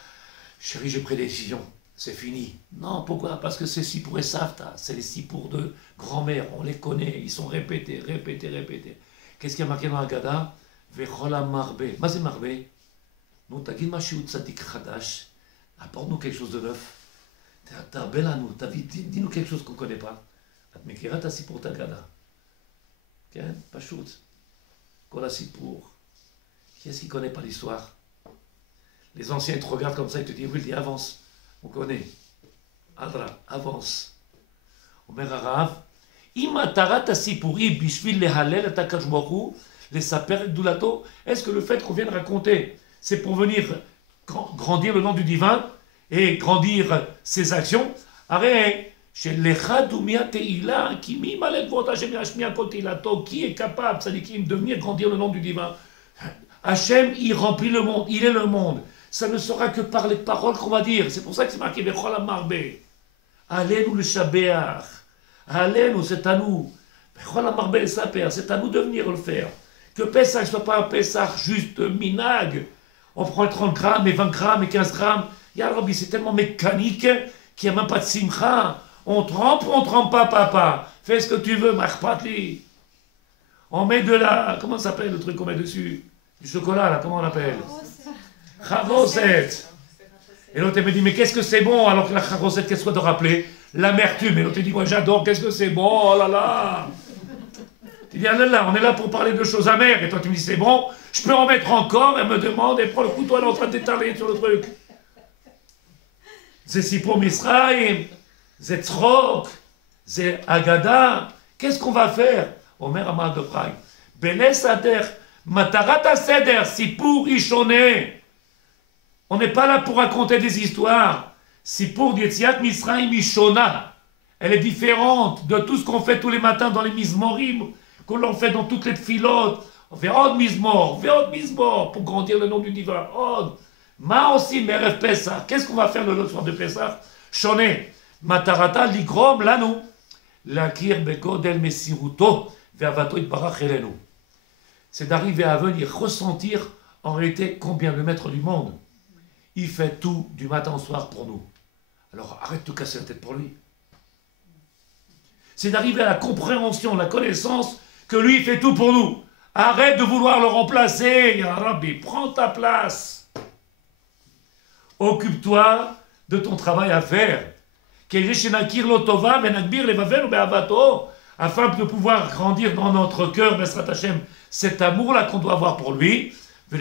Chérie, j'ai pris des décisions. C'est fini. Non, pourquoi? Parce que c'est Sipour et Savta, c'est les Sipour de grand-mère, on les connaît, ils sont répétés. Qu'est-ce qui a marqué dans la Haggadah? Vechola marbe. Mais c'est marbe. Nous, tagid mashiut tzadik chadash. Apporte-nous quelque chose de neuf. T'as belle à nous. Dis-nous quelque chose qu'on ne connaît pas. Mais qui rate Sipour ta Haggadah. Pas shoot. Kola Sipour. Qui est-ce qui ne connaît pas l'histoire? Les anciens ils te regardent comme ça, ils te disent, oui, dis avance. On connaît. Adra, avance. Omer Arav, Imatarat Sipuri bishvil lehalel takashbohu les saper dulato. Est-ce que le fait qu'on vienne raconter, c'est pour venir grandir le nom du divin et grandir ses actions? Arrête, chez lecha dumia teila qui mimalet vota shemiashmia kotilato, qui est capable, sadikim, de venir grandir le nom du divin? Hachem, il remplit le monde, il est le monde. Ça ne sera que par les paroles qu'on va dire. C'est pour ça que c'est marqué Bechol Amarbe. Allez-nous le Shabéach. Allez-nous, c'est à nous. Bechol Amarbe le Saper, c'est à nous de venir le faire. Que Pessah ne soit pas un Pessah juste minag. On prend 30 grammes et 20 grammes et 15 grammes. Ya Rabbi, c'est tellement mécanique qu'il n'y a même pas de simcha. On trempe ou on trempe pas, papa? Fais ce que tu veux, marpatli. On met de la... Comment ça s'appelle le truc qu'on met dessus? Du chocolat, là, comment on l'appelle? Charoset. Et l'autre me dit, mais qu'est-ce que c'est bon? Alors que la charoset, qu'est-ce qu'on doit rappeler? L'amertume. Et l'autre dit, moi j'adore, qu'est-ce que c'est bon? Oh là là. Tu dis, ah là là, on est là pour parler de choses amères. Et toi tu me dis, c'est bon, je peux en mettre encore? Elle me demande, elle prend le couteau, elle est en train d'étaler sur le truc. C'est Sipour Misraïm, c'est Tzrok, c'est Haggadah. Qu'est-ce qu'on va faire? Omer Amar de Prague. Bene Sader, Matarata Seder, Sipur Ishone. On n'est pas là pour raconter des histoires. Sipur Yetziat Misraim Ishona. Elle est différente de tout ce qu'on fait tous les matins dans les Mizmorim, qu'on fait dans toutes les filotes. On fait Od Mizmor, pour grandir le nom du divin. Od. Ma aussi, Merev Pesach. Qu'est-ce qu'on va faire le soir de Pesach? Shoné. Matarata ligrom lanu. Lakir begodel mesiruto ve'avato itbarach elenu. C'est d'arriver à venir ressentir en réalité combien le maître du monde, il fait tout du matin au soir pour nous. Alors arrête de te casser la tête pour lui. C'est d'arriver à la compréhension, la connaissance que lui il fait tout pour nous. Arrête de vouloir le remplacer, Ya Rabbi, prends ta place. Occupe-toi de ton travail à faire. Afin de pouvoir grandir dans notre cœur, cet amour-là qu'on doit avoir pour lui, et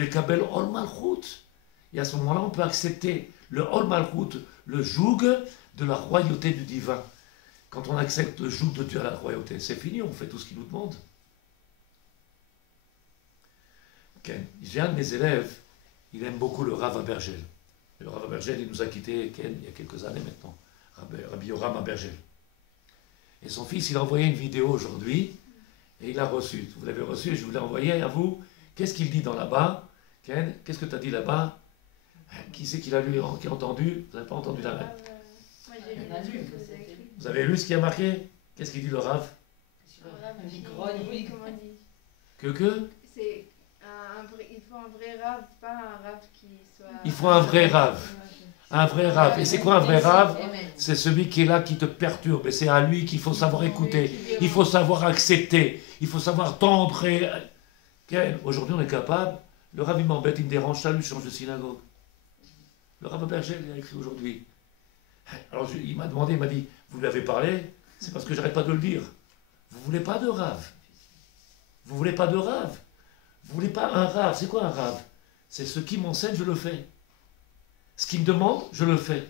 à ce moment-là, on peut accepter le Ol Malchut, le joug de la royauté du divin. Quand on accepte le joug de Dieu à la royauté, c'est fini, on fait tout ce qu'il nous demande. J'ai un de mes élèves, il aime beaucoup le Rav Abergel. Et le Rav Abergel, il nous a quittés il y a quelques années maintenant. Rabbi Yoram Abergel. Et son fils, il a envoyé une vidéo aujourd'hui, et il l'a reçue. Vous l'avez reçue, je vous l'ai envoyée à vous. Qu'est-ce qu'il dit dans là-bas? Ken, qu'est-ce que tu as dit là-bas? Qui c'est qui l'a lu, qui a entendu? Vous n'avez pas entendu la lettre? Vous avez lu ce qui a marqué? Qu'est-ce qu'il dit le Rav? Que il faut un vrai rave, pas un rave qui soit... Il faut un vrai rave. Un vrai rave. Et c'est quoi un vrai rave? C'est celui qui est là, qui te perturbe. Et c'est à lui qu'il faut savoir écouter. Il faut savoir accepter. Il faut savoir tendre. Aujourd'hui, on est capable. Le rave, il m'embête, il me dérange. Ça lui change de synagogue. Le Rav Abergel, il a écrit aujourd'hui. Alors, il m'a demandé, il m'a dit, vous lui avez parlé? C'est parce que j'arrête pas de le dire. Vous voulez pas de rave? Vous voulez pas de rave? Vous voulez pas un rave? C'est quoi un rave? C'est ce qui m'enseigne, je le fais. Ce qu'il me demande, je le fais.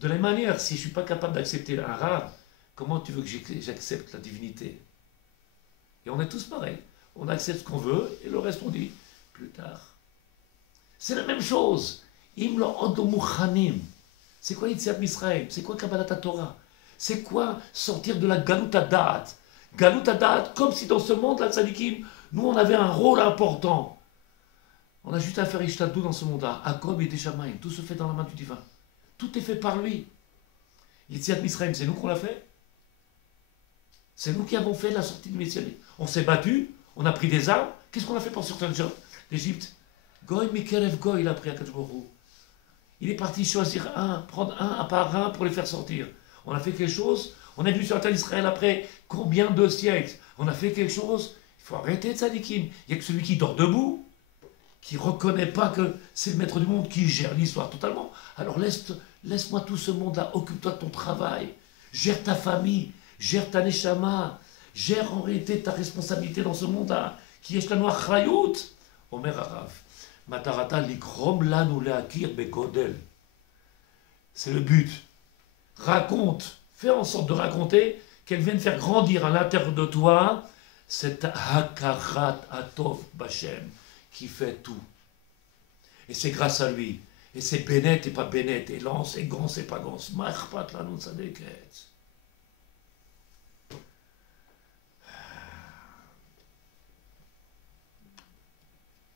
De la même manière, si je ne suis pas capable d'accepter un rave, comment tu veux que j'accepte la divinité? Et on est tous pareils. On accepte ce qu'on veut et le reste on dit plus tard. C'est la même chose. Imlo odomuchanim. C'est quoi Yetziat Misraim? C'est quoi Kabbalat Torah? C'est quoi sortir de la Galut Hadat? Galut Hadat, comme si dans ce monde-là, tzadikim, nous on avait un rôle important. On a juste à faire Ishtadou dans ce monde-là. Akob et Deshamayim. Tout se fait dans la main du divin. Tout est fait par lui. Yetziat Misraim, c'est nous qu'on l'a fait. C'est nous qui avons fait la sortie de Messianisme. On s'est battu, on a pris des armes. Qu'est-ce qu'on a fait pour sortir d'Égypte? Goy Mikerev Goy, il a pris à Kajborou. Il est parti choisir prendre un par un pour les faire sortir. On a fait quelque chose. On est venu sortir d'Israël après combien de siècles? On a fait quelque chose. Il faut arrêter de tzadikim. Il n'y a que celui qui dort debout, qui ne reconnaît pas que c'est le maître du monde qui gère l'histoire totalement. Alors laisse-moi tout ce monde-là, occupe-toi de ton travail, gère ta famille, gère ta neshama, gère en réalité ta responsabilité dans ce monde-là, qui est la noire chayut. Omer Arav, Matarata ligrom lanu leakir begodel. C'est le but. Raconte, fais en sorte de raconter qu'elle vienne faire grandir à l'intérieur de toi cette hakarat atov b'Hashem qui fait tout. Et c'est grâce à lui. Et c'est Bennett et pas Bennett. Et Lance et Gans et pas Gans. Machpat la non sadeket.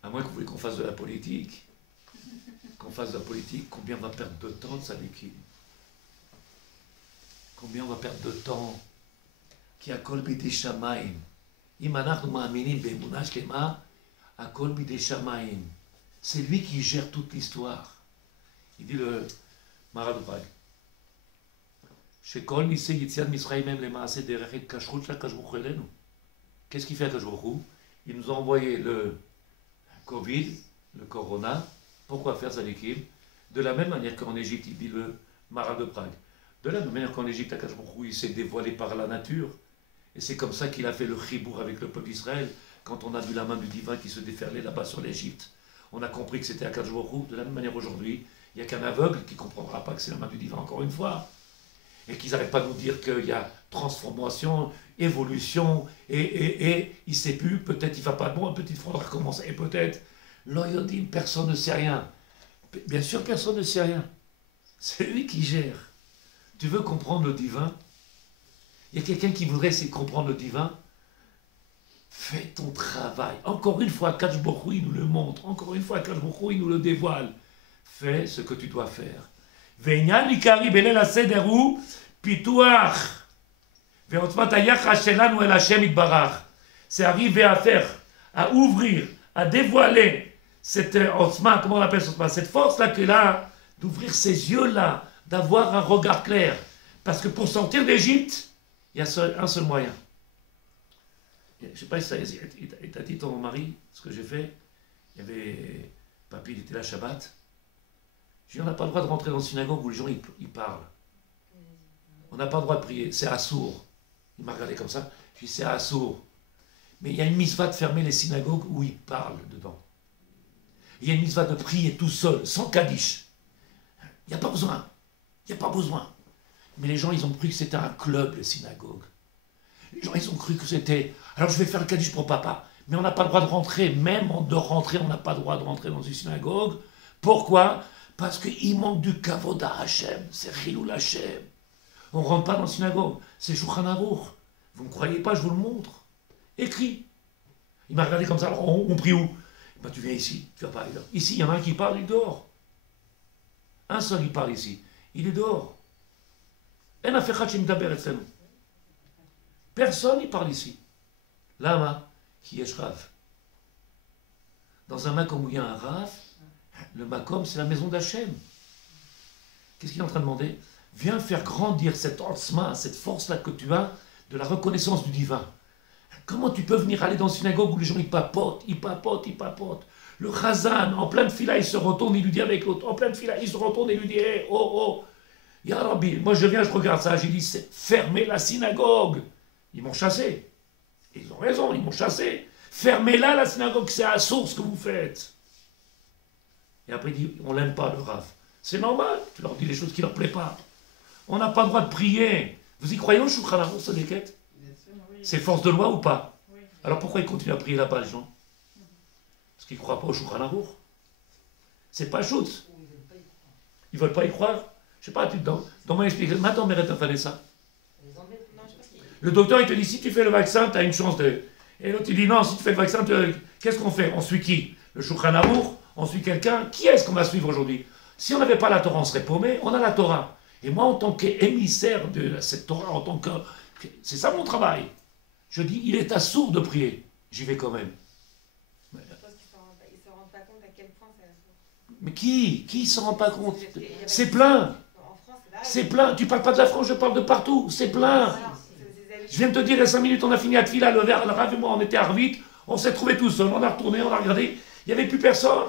À moins que vous voulez qu'on fasse de la politique. Qu'on fasse de la politique, combien on va perdre de temps de Sadikim? Combien on va perdre de temps? Qui a kol bidei shamayim. Im anachnu ma'aminim be'emunah shlema, akol bidei shamayim. C'est lui qui gère toute l'histoire. Il dit le Maharal de Prague. Shekol nisei yetziat Misraim hem lemaaseh derech et kashrut shel HaKadosh Baruch Hu elenu. Qu'est-ce qu'il fait HaKadosh Baruch Hu? Il nous a envoyé le Covid, le Corona. Pourquoi faire Tzadikim? De la même manière qu'en Égypte, il dit le Maharal de Prague. De la même manière qu'en Égypte, HaKadosh Baruch Hu, il s'est dévoilé par la nature. Et c'est comme ça qu'il a fait le chibour avec le peuple d'Israël, quand on a vu la main du divin qui se déferlait là-bas sur l'Égypte. On a compris que c'était HaKadosh Baruch Hu. De la même manière aujourd'hui, il n'y a qu'un aveugle qui ne comprendra pas que c'est la main du divin encore une fois. Et qu'ils n'arrêtent pas de nous dire qu'il y a transformation, évolution, et il ne sait plus, peut-être il ne va pas bon, peut-être il faudra recommencer, et peut-être, l'oyodim, personne ne sait rien. Bien sûr, personne ne sait rien. C'est lui qui gère. Tu veux comprendre le divin? Il y a quelqu'un qui voudrait essayer de comprendre le divin? Fais ton travail. Encore une fois, Akadosh Baruch Hu, il nous le montre. Encore une fois, Akadosh Baruch Hu, il nous le dévoile. Fais ce que tu dois faire. Ve'inyan l'ikari belel haseder hu pituach ve'otzmat hayachas shelanu el Hashem yitbarach. C'est arriver à faire, à ouvrir, à dévoiler cette otzma, comment on appelle cette otzma, cette force-là qu'il a, d'ouvrir ses yeux-là, d'avoir un regard clair. Parce que pour sortir d'Égypte, il y a un seul moyen. Je ne sais pas si il t'a dit ton mari ce que j'ai fait. Il y avait, papy, il était là Shabbat. Je dis, on n'a pas le droit de rentrer dans une synagogue où les gens ils parlent. On n'a pas le droit de prier, c'est assourd. Il m'a regardé comme ça. Je dis, c'est assourd. Mais il y a une mitzvah de fermer les synagogues où ils parlent dedans. Il y a une mitzvah de prier tout seul, sans kaddish. Il n'y a pas besoin. Il n'y a pas besoin. Mais les gens, ils ont cru que c'était un club, les synagogues. Les gens, ils ont cru que c'était... Alors je vais faire le kaddish pour papa. Mais on n'a pas le droit de rentrer. Même de rentrer, on n'a pas le droit de rentrer dans une synagogue. Pourquoi? Parce qu'il manque du kavod à Hachem. C'est Chilul Hachem. On ne rentre pas dans la synagogue. C'est Shulchan Aruch. Vous ne me croyez pas, je vous le montre. Écrit. Il m'a regardé comme ça. Alors, on prie où? Ben, tu viens ici. Tu vas pas aller là. Ici, il y en a un qui parle, il est dehors. Un seul, il parle ici. Il est dehors. Personne n'y parle ici. Lama, qui est Rav. Dans un makom où il y a un Rav, le makom, c'est la maison d'Hachem. Qu'est-ce qu'il est en train de demander? Viens faire grandir cette otzma, cette force-là que tu as, de la reconnaissance du divin. Comment tu peux venir aller dans une synagogue où les gens ils papotent? Le Chazan, en pleine fila, il se retourne, il lui dit avec l'autre. En pleine fila, il se retourne et lui dit, hey, oh, Ya Rabbi, moi je viens, je regarde ça, j'ai dit, c'est fermez la synagogue. Ils m'ont chassé. Et ils ont raison, ils m'ont chassé. Fermez-la, la synagogue, c'est à source que vous faites. Et après, il dit, on l'aime pas, le Rav. C'est normal, tu leur dis les choses qui leur plaisent pas. On n'a pas le droit de prier. Vous y croyez au Shulchan Aruch, ça déquête? C'est force de loi ou pas? Alors pourquoi ils continuent à prier là-bas, les gens? Parce qu'ils ne croient pas au Shulchan Aruch. C'est pas chose. Ils ne veulent pas y croire. Je sais pas, tu donne-moi expliquer. Maintenant, Mérette Vanessa. Le docteur, il te dit, si tu fais le vaccin, tu as une chance de... Et l'autre, il dit, non, si tu fais le vaccin, qu'est-ce qu'on fait? On suit qui? Le Shulchan Aruch? On suit quelqu'un? Qui est-ce qu'on va suivre aujourd'hui? Si on n'avait pas la Torah, on serait paumé. On a la Torah. Et moi, en tant qu'émissaire de cette Torah, en tant que... C'est ça mon travail. Je dis, il est assourd de prier. J'y vais quand même. Je pense qu'ils ne se rendent pas compte à quel point c'est assourd. Mais qui ne se rend pas compte? C'est plein. C'est plein. Tu parles pas de la France, je parle de partout. C'est plein. Je viens de te dire, il y a 5 minutes, on a fini à Tfila, le Rav et moi, on était à Arvit, on s'est trouvés tout seuls, on a retourné, on a regardé, il n'y avait plus personne.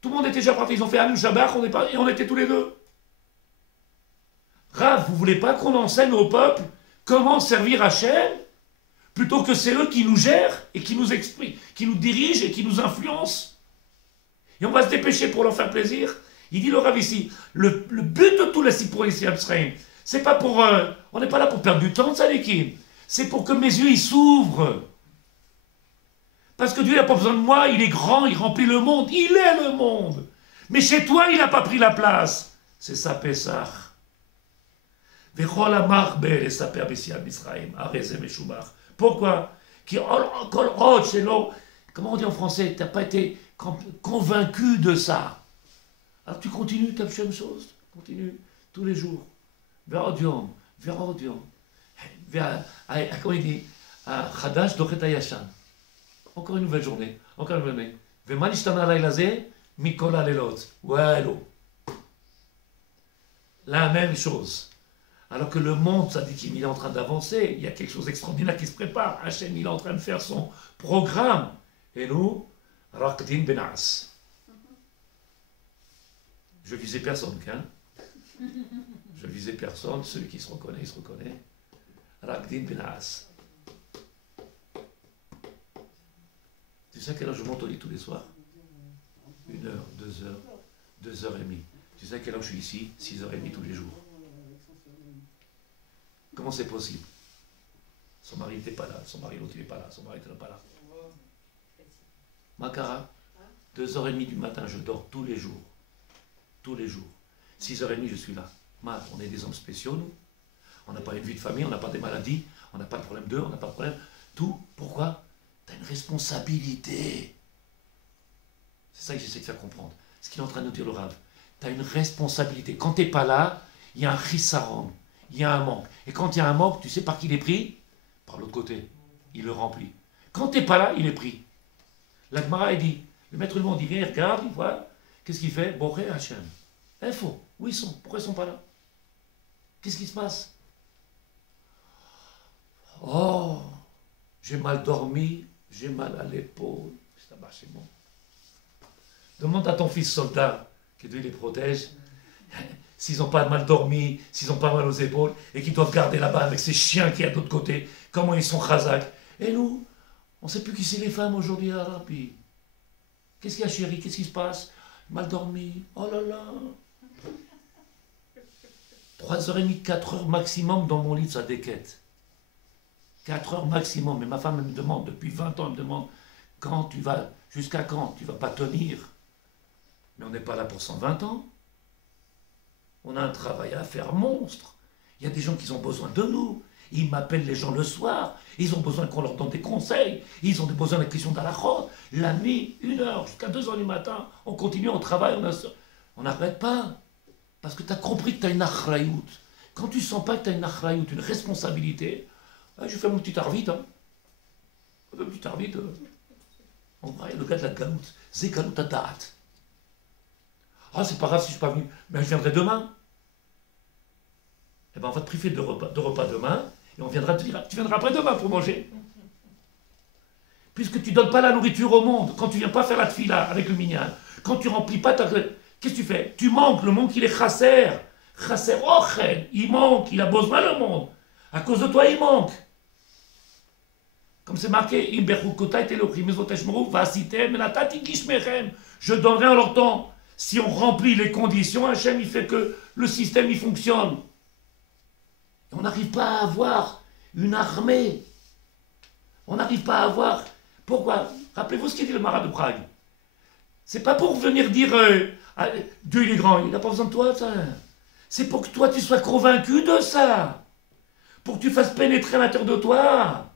Tout le monde était déjà parti, ils ont fait Hanouch Shabbat, et on était tous les deux. Rav, vous voulez pas qu'on enseigne au peuple comment servir Hachem, plutôt que c'est eux qui nous gèrent et qui nous expliquent, qui nous dirigent et qui nous influencent? Et on va se dépêcher pour leur faire plaisir. Il dit le Rav ici, le but de tout la pour ici à Israël, c'est pas pour... on n'est pas là pour perdre du temps, ça l'équipe. C'est pour que mes yeux ils s'ouvrent. Parce que Dieu n'a pas besoin de moi, il est grand, il remplit le monde, il est le monde. Mais chez toi, il n'a pas pris la place. C'est ça, Pessah. Pourquoi? Comment on dit en français? Tu n'as pas été convaincu de ça. Alors tu continues, tu as la même chose. Continue tous les jours. Vers Odion. Comment il dit? Chadash dochet hayashan. Encore une nouvelle journée. Encore une nouvelle journée. V'ma nishtana halayla zeh mikol halelot. Wallo. La même chose. Alors que le monde, ça dit qu'il est en train d'avancer, il y a quelque chose d'extraordinaire qui se prépare. Hachem, il est en train de faire son programme. Et nous, Rakdin Benas. Je visais personne, hein? Je visais personne, celui qui se reconnaît, il se reconnaît. Rakdin Benas. Tu sais à quelle heure je monte au lit tous les soirs? 1 heure, 2 heures, 2 heures et demie. Tu sais à quelle heure je suis ici? 6 heures et demie tous les jours. Comment c'est possible? Son mari n'était pas là, son mari l'autre il n'est pas là, son mari n'était pas là. Makara, 2h30 du matin, je dors tous les jours. Tous les jours. 6h30, je suis là. On est des hommes spéciaux, nous. On n'a pas une vie de famille, on n'a pas des maladies, on n'a pas de problème d'eux, on n'a pas de problème. Tout. Pourquoi? Tu as une responsabilité. C'est ça que j'essaie de faire comprendre. Ce qu'il est en train de nous dire le Rav. Tu as une responsabilité. Quand tu n'es pas là, il y a un chissaron, il y a un manque. Et quand il y a un manque, tu sais par qui il est pris? Par l'autre côté. Il le remplit. Quand tu n'es pas là, il est pris. La Gemara, il dit, le maître du monde, il vient, il regarde, il voit. Qu'est-ce qu'il fait? Boré Hachem. Info. Où ils sont? Pourquoi ils ne sont pas là? Qu'est-ce qui se passe? Oh, j'ai mal dormi, j'ai mal à l'épaule. C'est bon. Demande à ton fils soldat, que Dieu les protège, s'ils n'ont pas mal dormi, s'ils n'ont pas mal aux épaules, et qu'ils doivent garder là-bas avec ces chiens qui y a de l'autre côté, comment ils sont chazak. Et nous, on ne sait plus qui c'est les femmes aujourd'hui à Arabi. Qu'est-ce qu'il y a, chérie? Qu'est-ce qui se passe? Mal dormi. Oh là là. 3h30, 4h maximum dans mon lit, ça déquête. 4h maximum. Mais ma femme elle me demande, depuis 20 ans, elle me demande, quand tu vas, jusqu'à quand? Tu ne vas pas tenir. Mais on n'est pas là pour 120 ans. On a un travail à faire monstre. Il y a des gens qui ont besoin de nous. Ils m'appellent les gens le soir. Ils ont besoin qu'on leur donne des conseils. Ils ont besoin de la question d'Alachot. La nuit, 1h jusqu'à 2h du matin, on continue, on travaille, on n'arrête pas. Parce que tu as compris que tu as une achrayout. Quand tu ne sens pas que tu as une achrayout, une responsabilité, je fais mon petit arvite. Le petit arvite. On va le gars de la galoute. C'est galoute à date. Ah, c'est pas grave si je ne suis pas venu. Mais je viendrai demain. Eh bien, on va te priver de repas demain. Et on viendra te dire, tu viendras après-demain pour manger. Puisque tu ne donnes pas la nourriture au monde, quand tu ne viens pas faire la tfila avec le minyan, quand tu ne remplis pas ta... Qu'est-ce que tu fais? Tu manques, le monde il est chasser. Chasser ochel. Il manque, il a besoin le monde. À cause de toi, il manque. Comme c'est marqué, je donnerai en leur temps. Si on remplit les conditions, Hachem, il fait que le système, il fonctionne. On n'arrive pas à avoir une armée. On n'arrive pas à avoir... Pourquoi? Rappelez-vous ce qu'il dit le Marat de Prague. C'est pas pour venir dire Dieu il est grand, il n'a pas besoin de toi, ça. C'est pour que toi tu sois convaincu de ça. Pour que tu fasses pénétrer à l'intérieur de toi.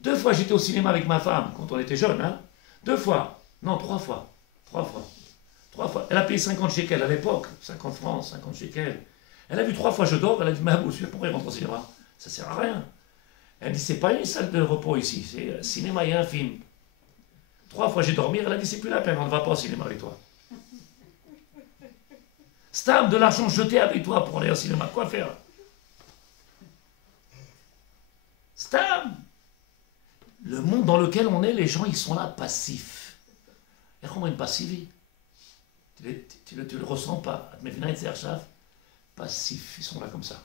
2 fois j'étais au cinéma avec ma femme, quand on était jeune, hein. 2 fois. Non, 3 fois. 3 fois. 3 fois. Elle a payé 50 shekels à l'époque. 50 francs, 50 shekels. Elle a vu 3 fois je dors, elle a dit, mais monsieur, pourquoi il rentre au cinéma? Ça sert à rien. Elle dit, c'est pas une salle de repos ici, c'est un cinéma, il y a un film. 3 fois j'ai dormi, elle a dit, c'est plus la peine, on ne va pas au cinéma avec toi. Stam, de l'argent jeté avec toi pour aller au cinéma, quoi faire? Stam. Le monde dans lequel on est, les gens, ils sont là passifs. Et comment une passivie? Tu le ressens pas. Mais passifs, ils sont là comme ça.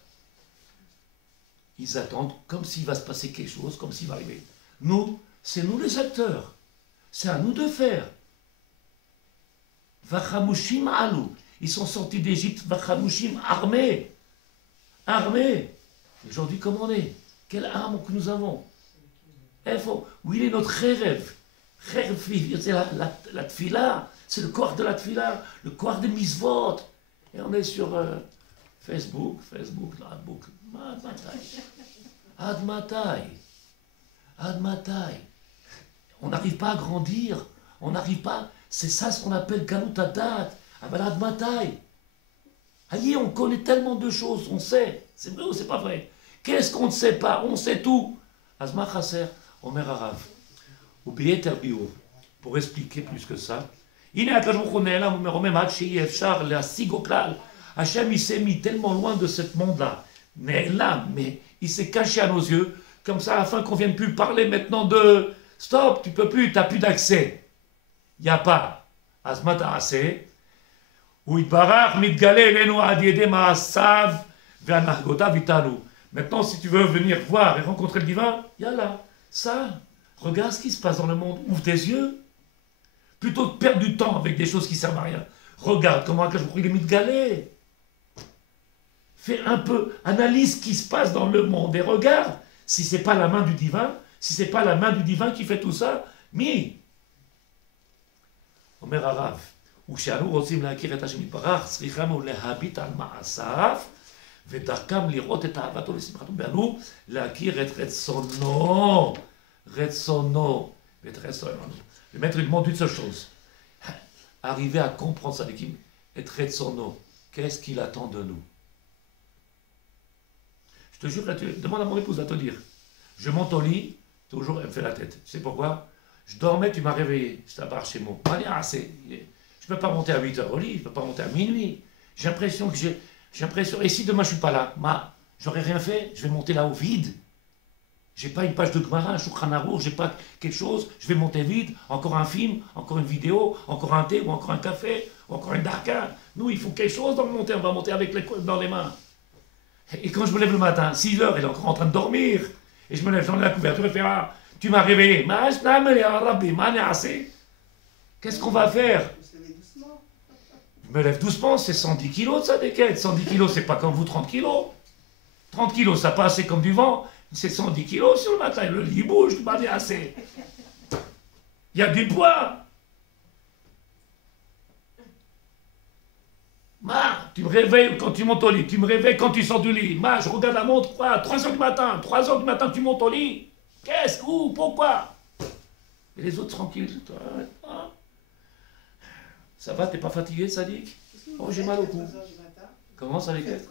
Ils attendent comme s'il va se passer quelque chose, comme s'il va arriver. Nous, c'est nous les acteurs. C'est à nous de faire. Vachamushim alou. Ils sont sortis d'Égypte, Vachamushim, armés. Armés. Aujourd'hui, comment on est? Quelle arme que nous avons? Où il est notre rêve? C'est la tfila. C'est le corps de la tfila. Le corps des misvot. Et on est sur Facebook, Admatai. On n'arrive pas à grandir. On n'arrive pas. C'est ça ce qu'on appelle Galut Adat. Admatai. Aïe, on connaît tellement de choses. On sait. C'est vrai ou c'est pas vrai? Qu'est-ce qu'on ne sait pas? On sait tout. Azma Chasser, Omer Arav. Oubliez Terbiou. Pour expliquer plus que ça. Hachem, il s'est mis tellement loin de ce monde-là. Mais il s'est caché à nos yeux, comme ça, afin qu'on ne vienne plus parler maintenant de stop, tu peux plus, tu n'as plus d'accès. Il n'y a pas. Azmat Arase, où il barach mitgale elenu adiede maasav ve'anargota vitanu. Maintenant, si tu veux venir voir et rencontrer le divin, yallah, ça, regarde ce qui se passe dans le monde, ouvre tes yeux. Plutôt que perdre du temps avec des choses qui ne servent à rien. Regarde comment Akash Baruch Hu, il est mitgalé. Fais un peu, analyse ce qui se passe dans le monde et regarde si ce n'est pas la main du divin, si ce n'est pas la main du divin qui fait tout ça. Mais, Omer Arav, וכשאנו רוצים להכיר את השם יתברך, צריכנו להביט על מעשיו, ודרכם לראות את אהבתו לשמחתו, ואנו להכיר את רצונו, ואת רצונו. Le maître demande une seule chose, arriver à comprendre ça, et retsonno, qu'est-ce qu'il attend de nous? Je te jure, demande à mon épouse à te dire, je monte au lit, toujours elle me fait la tête. Tu sais pourquoi? Je dormais, tu m'as réveillé, je t'abbarre chez moi. Je ne peux pas monter à 8 heures au lit, je ne peux pas monter à minuit. J'ai l'impression que et si demain je ne suis pas là, j'aurais rien fait, je vais monter là au vide. J'ai pas une page de Gemara, un Shulchan Aruch, j'ai pas quelque chose, je vais monter vide, encore un film, encore une vidéo, encore un thé, ou encore un café, ou encore un darka. Nous, il faut quelque chose dans le monter, on va monter avec dans les mains. Et quand je me lève le matin, 6 heures, elle est encore en train de dormir, et je me lève, j'enlève la couverture et fais, tu m'as réveillé, qu'est-ce qu'on va faire? Je me lève doucement, c'est 110 kilos ça des quêtes. 110 kilos, c'est pas comme vous 30 kilos. 30 kilos, ça passe comme du vent. C'est 110 kilos sur le matin, le lit bouge, tu m'as dit assez. Il y a du poids. Tu me réveilles quand tu montes au lit, tu me réveilles quand tu sors du lit. Je regarde la montre, quoi, 3 heures du matin, 3 heures du matin, tu montes au lit. Qu'est-ce, où, pourquoi? Et les autres tranquilles. Ça va, t'es pas fatigué, Sadiq? Oh, j'ai mal au cou. Comment ça les fait?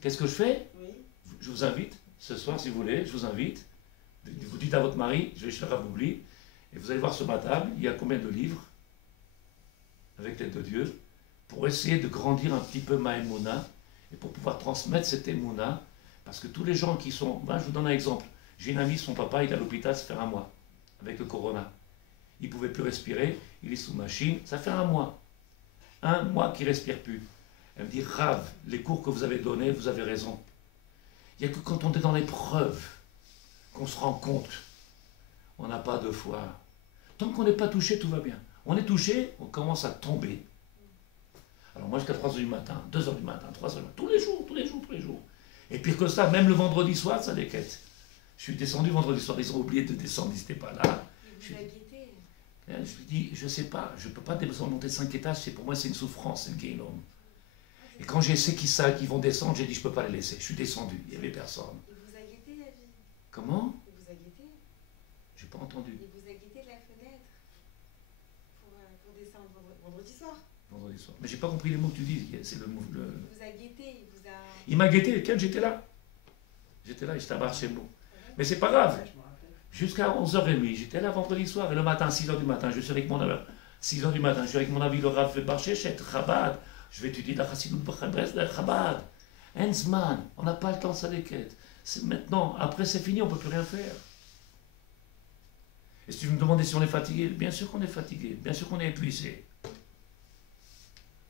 Qu'est-ce que je fais? Je vous invite, ce soir, si vous voulez, je vous invite. Vous dites à votre mari, je vais chez le Rav Boubli, et vous allez voir sur ma table, il y a combien de livres, avec l'aide de Dieu, pour essayer de grandir un petit peu ma émouna, et pour pouvoir transmettre cette émouna, parce que tous les gens qui sont... je vous donne un exemple. J'ai une amie, son papa, il est à l'hôpital, ça fait 1 mois, avec le corona. Il ne pouvait plus respirer, il est sous machine, ça fait 1 mois. 1 mois qu'il ne respire plus. Elle me dit, Rav, les cours que vous avez donnés, vous avez raison. Il n'y a que quand on est dans l'épreuve qu'on se rend compte. On n'a pas de foi. Tant qu'on n'est pas touché, tout va bien. On est touché, on commence à tomber. Alors moi, jusqu'à 3 heures du matin, 2 heures du matin, 3 heures du matin, tous les jours. Et pire que ça, même le vendredi soir, ça les quête. Je suis descendu vendredi soir, ils ont oublié de descendre, ils n'étaient pas là. Je lui dis, je ne sais pas, je ne peux pas monter 5 étages, pour moi c'est une souffrance, c'est une guénome. Et quand j'ai sais qu'ils vont descendre, j'ai dit, je ne peux pas les laisser. Je suis descendu, il n'y avait personne. Il vous a guetté, la vie. Comment? Il vous a guetté. Je n'ai pas entendu. Il vous a guetté de la fenêtre pour descendre vendredi soir. Vendredi soir. Mais je n'ai pas compris les mots que tu dis. C'est le mot. Il vous a guetté, il m'a guetté, quand j'étais là. J'étais là, il s'était chez moi. Mais c'est pas grave. Jusqu'à 11h30, j'étais là vendredi soir. Et le matin, 6h du matin, je suis avec mon ami. 6h du matin, je suis avec mon ami le Rav Barchéchet, Chabad. Je vais étudier la Chassidut de Chabad. Hensman, on n'a pas le temps, ça les quête. C'est maintenant, après c'est fini, on ne peut plus rien faire. Et si tu me demandais si on est fatigué, bien sûr qu'on est fatigué, bien sûr qu'on est épuisé.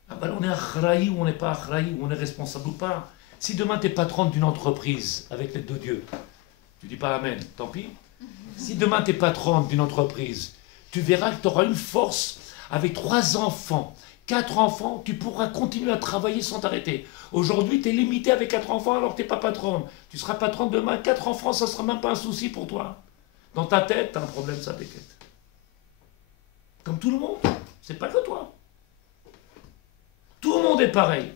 On est achraï ou on n'est pas achraï, ou on est responsable ou pas. Si demain tu es patron d'une entreprise avec l'aide de Dieu, tu dis pas Amen, tant pis. Si demain tu es patron d'une entreprise, tu verras que tu auras une force avec 3 enfants, 4 enfants, tu pourras continuer à travailler sans t'arrêter. Aujourd'hui, tu es limité avec 4 enfants alors que tu n'es pas patron. Tu seras patron demain, 4 enfants, ça ne sera même pas un souci pour toi. Dans ta tête, tu as un problème, ça t'inquiète. Comme tout le monde, c'est pas que toi. Tout le monde est pareil.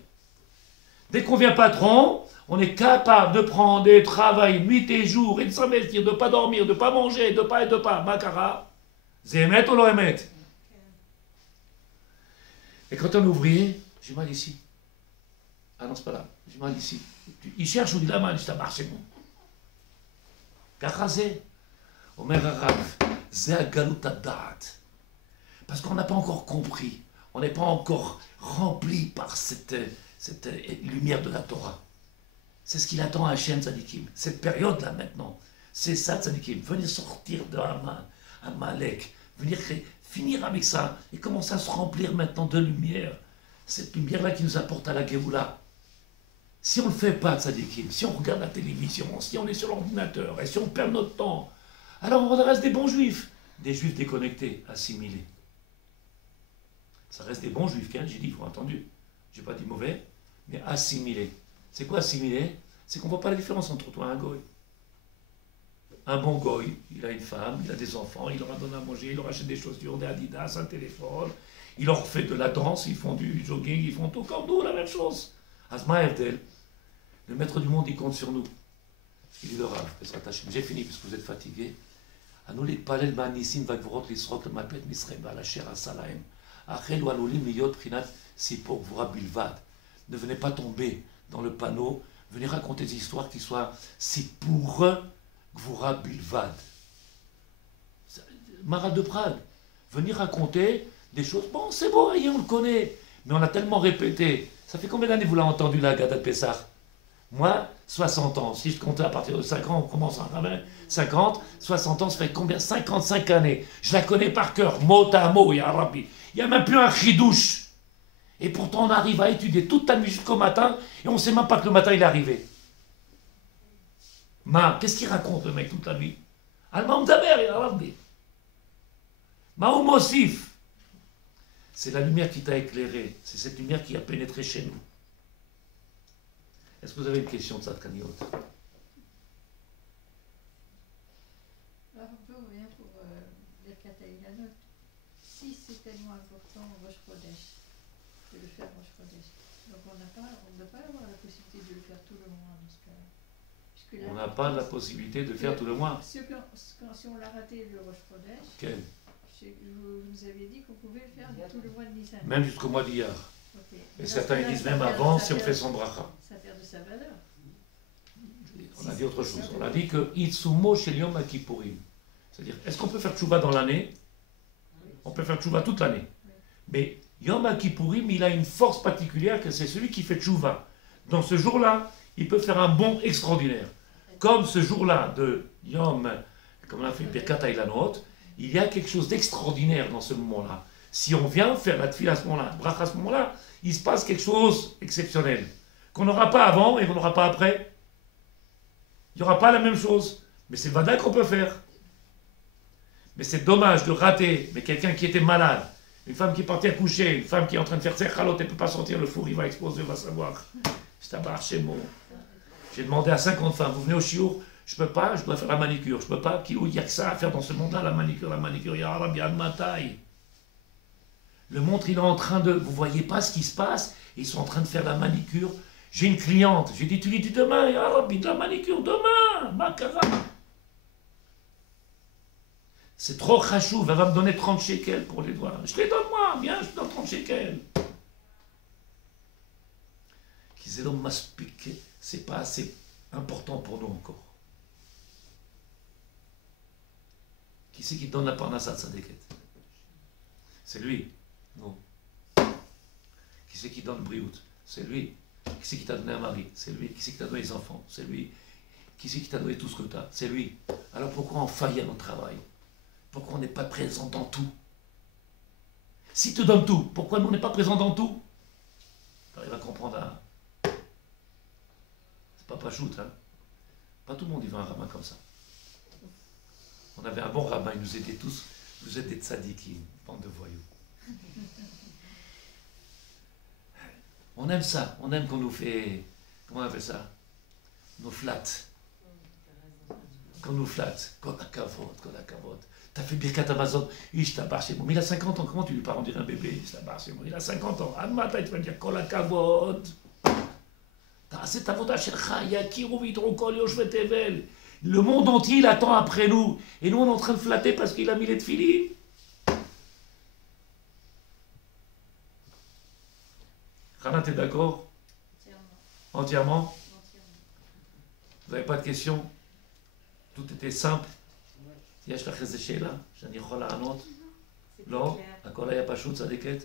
Dès qu'on devient patron, on est capable de prendre des travails nuit et jour et de s'investir, de ne pas dormir, de ne pas manger, de ne pas. Makara, Zémet ou l'Oemet. Et quand on est ouvrier, j'ai mal ici. Ah non, c'est pas là. J'ai mal ici. Il cherche où il a mal, ça marche, c'est bon. Kachazé. Omer Arav. Zé agalut adat. Parce qu'on n'a pas encore compris. On n'est pas encore rempli par cette lumière de la Torah. C'est ce qu'il attend à Hachem Tzadikim. Cette période-là maintenant, c'est ça Tzadikim. Venir sortir de Amalek, venir finir avec ça et commencer à se remplir maintenant de lumière. Cette lumière-là qui nous apporte à la Géoula. Si on ne le fait pas Tzadikim, si on regarde la télévision, si on est sur l'ordinateur et si on perd notre temps, alors on reste des bons juifs. Des juifs déconnectés, assimilés. Ça reste des bons juifs, hein, j'ai dit, il faut entendu. Je n'ai pas dit mauvais, mais assimiler. C'est quoi assimiler? C'est qu'on ne voit pas la différence entre toi et un goy. Un bon goy, il a une femme, il a des enfants, il leur a donné à manger, il leur achète des chaussures, des Adidas, un téléphone, il leur fait de la danse, ils font du jogging, ils font tout comme nous, la même chose. Asma Evdel, le maître du monde, il compte sur nous. Il dit le Rav, j'ai fini puisque vous êtes fatigués. אנו להתפלל מהניסים והגבורות לשרוק למפת מצרים ועל אשר עשה להם. החלו עלולים להיות בחינת סיפור גבורה בלבד. Ne venez pas tomber dans le panneau, venez raconter des histoires qui soient סיפור גבורה בלבד. Maral de Prague, venir raconter des choses, bon c'est beau, on le connaît, mais on a tellement répété. Ça fait combien d'années vous l'avez entendu la Gada de Pessah? Moi, 60 ans. Si je comptais à partir de 5 ans, on commence à 50, 60 ans, ça fait combien? 55 années. Je la connais par cœur, mot à mot, ya Rabbi. Il n'y a même plus un chidouche. Et pourtant, on arrive à étudier toute la nuit jusqu'au matin, et on ne sait même pas que le matin, il est arrivé. Qu'est-ce qu'il raconte, le mec, toute la nuit? Alma Mdaber, ya Rabbi. Maou Mosif. C'est la lumière qui t'a éclairé. C'est cette lumière qui a pénétré chez nous. Est-ce que vous avez une question de Tzadkaniot? Alors, on peut revenir pour les Kataïlanot. Si c'est tellement important en Rosh Chodesh, de le faire en Rosh Chodesh, donc on ne peut pas avoir la possibilité de le faire tout le mois dans ce cas-là. On n'a pas la possibilité de faire tout le mois. Si on l'a raté le Rosh Chodesh, Quel? vous nous aviez dit qu'on pouvait le faire tout le mois de Nissan. Même jusqu'au mois d'hier. Okay. Et certains disent même avant si on fait son bracha. Ça perd de sa valeur. On a dit autre chose. On a dit que Itsumo shel Yom HaKippurim. C'est-à-dire, est-ce qu'on peut faire tchouva dans l'année? On peut faire tchouva toute l'année. Mais Yom HaKippurim, il a une force particulière que c'est celui qui fait tchouva. Dans ce jour-là, il peut faire un bond extraordinaire. Comme ce jour-là de Yom, comme on a fait Birkat Hailanot, il y a quelque chose d'extraordinaire dans ce moment-là. Si on vient faire la tefila à ce moment-là, bracha à ce moment-là, il se passe quelque chose d'exceptionnel. Qu'on n'aura pas avant et qu'on n'aura pas après. Il n'y aura pas la même chose. Mais c'est vada qu'on peut faire. Mais c'est dommage de rater. Mais quelqu'un qui était malade, une femme qui est partie accoucher, une femme qui est en train de faire ses chalot, elle ne peut pas sortir, le four il va exploser, on va savoir. C'est un bar chez moi. J'ai demandé à 50 femmes, vous venez au chiour, je ne peux pas, je dois faire la manicure. Je ne peux pas, il n'y a que ça à faire dans ce monde-là, la manicure, il y a Arabe, il y a ma taille. Le montre, il est en train de... Vous voyez pas ce qui se passe? Ils sont en train de faire la manicure. J'ai une cliente. J'ai dit, tu lui dis demain, ya Rabbi, de la manicure, demain, Makara. C'est trop chachouv, elle va me donner 30 shekels pour les doigts. Je les donne moi, viens, je te donne 30 shekels. Qu'ils l'ont m'expliqué, c'est pas assez important pour nous encore. Qui c'est qui donne la parnassa de Sadeket? C'est lui. Non. Qui c'est qui donne le briout? C'est lui. Qui c'est qui t'a donné un mari? C'est lui. Qui c'est qui t'a donné les enfants? C'est lui. Qui c'est qui t'a donné tout ce que tu as? C'est lui. Alors pourquoi on faillit à notre travail? Pourquoi on n'est pas présent dans tout? Si tu donnes tout, pourquoi nous on n'est pas présent dans tout? Tu arrives à comprendre un... C'est pas shoot, hein? Pas tout le monde y va un rabbin comme ça. On avait un bon rabbin, il nous aidait tous. Vous êtes des tzadikim, bande de voyous. On aime ça, on aime qu'on nous fait, comment on appelle ça? Nous flatte. Qu'on nous flatte. Qu'on a cavote, qu'on a cavote. T'as fait Birkat Amazon, il a 50 ans, comment tu lui parles? On dirait un bébé, il a 50 ans. Admata, tu vas dire qu'on a cavote. C'est ta voda shelcha, yakiru vitru kol yoshvet tevel. Le monde entier, il attend après nous. Et nous, on est en train de flatter parce qu'il a mis les tefilines. Rana, t'es d'accord? Entièrement. Vous n'avez pas de questions? Tout était simple. יש לך איזה שאלה שאני יכול לענות? לא? הכל היה פשוט, צדיקת?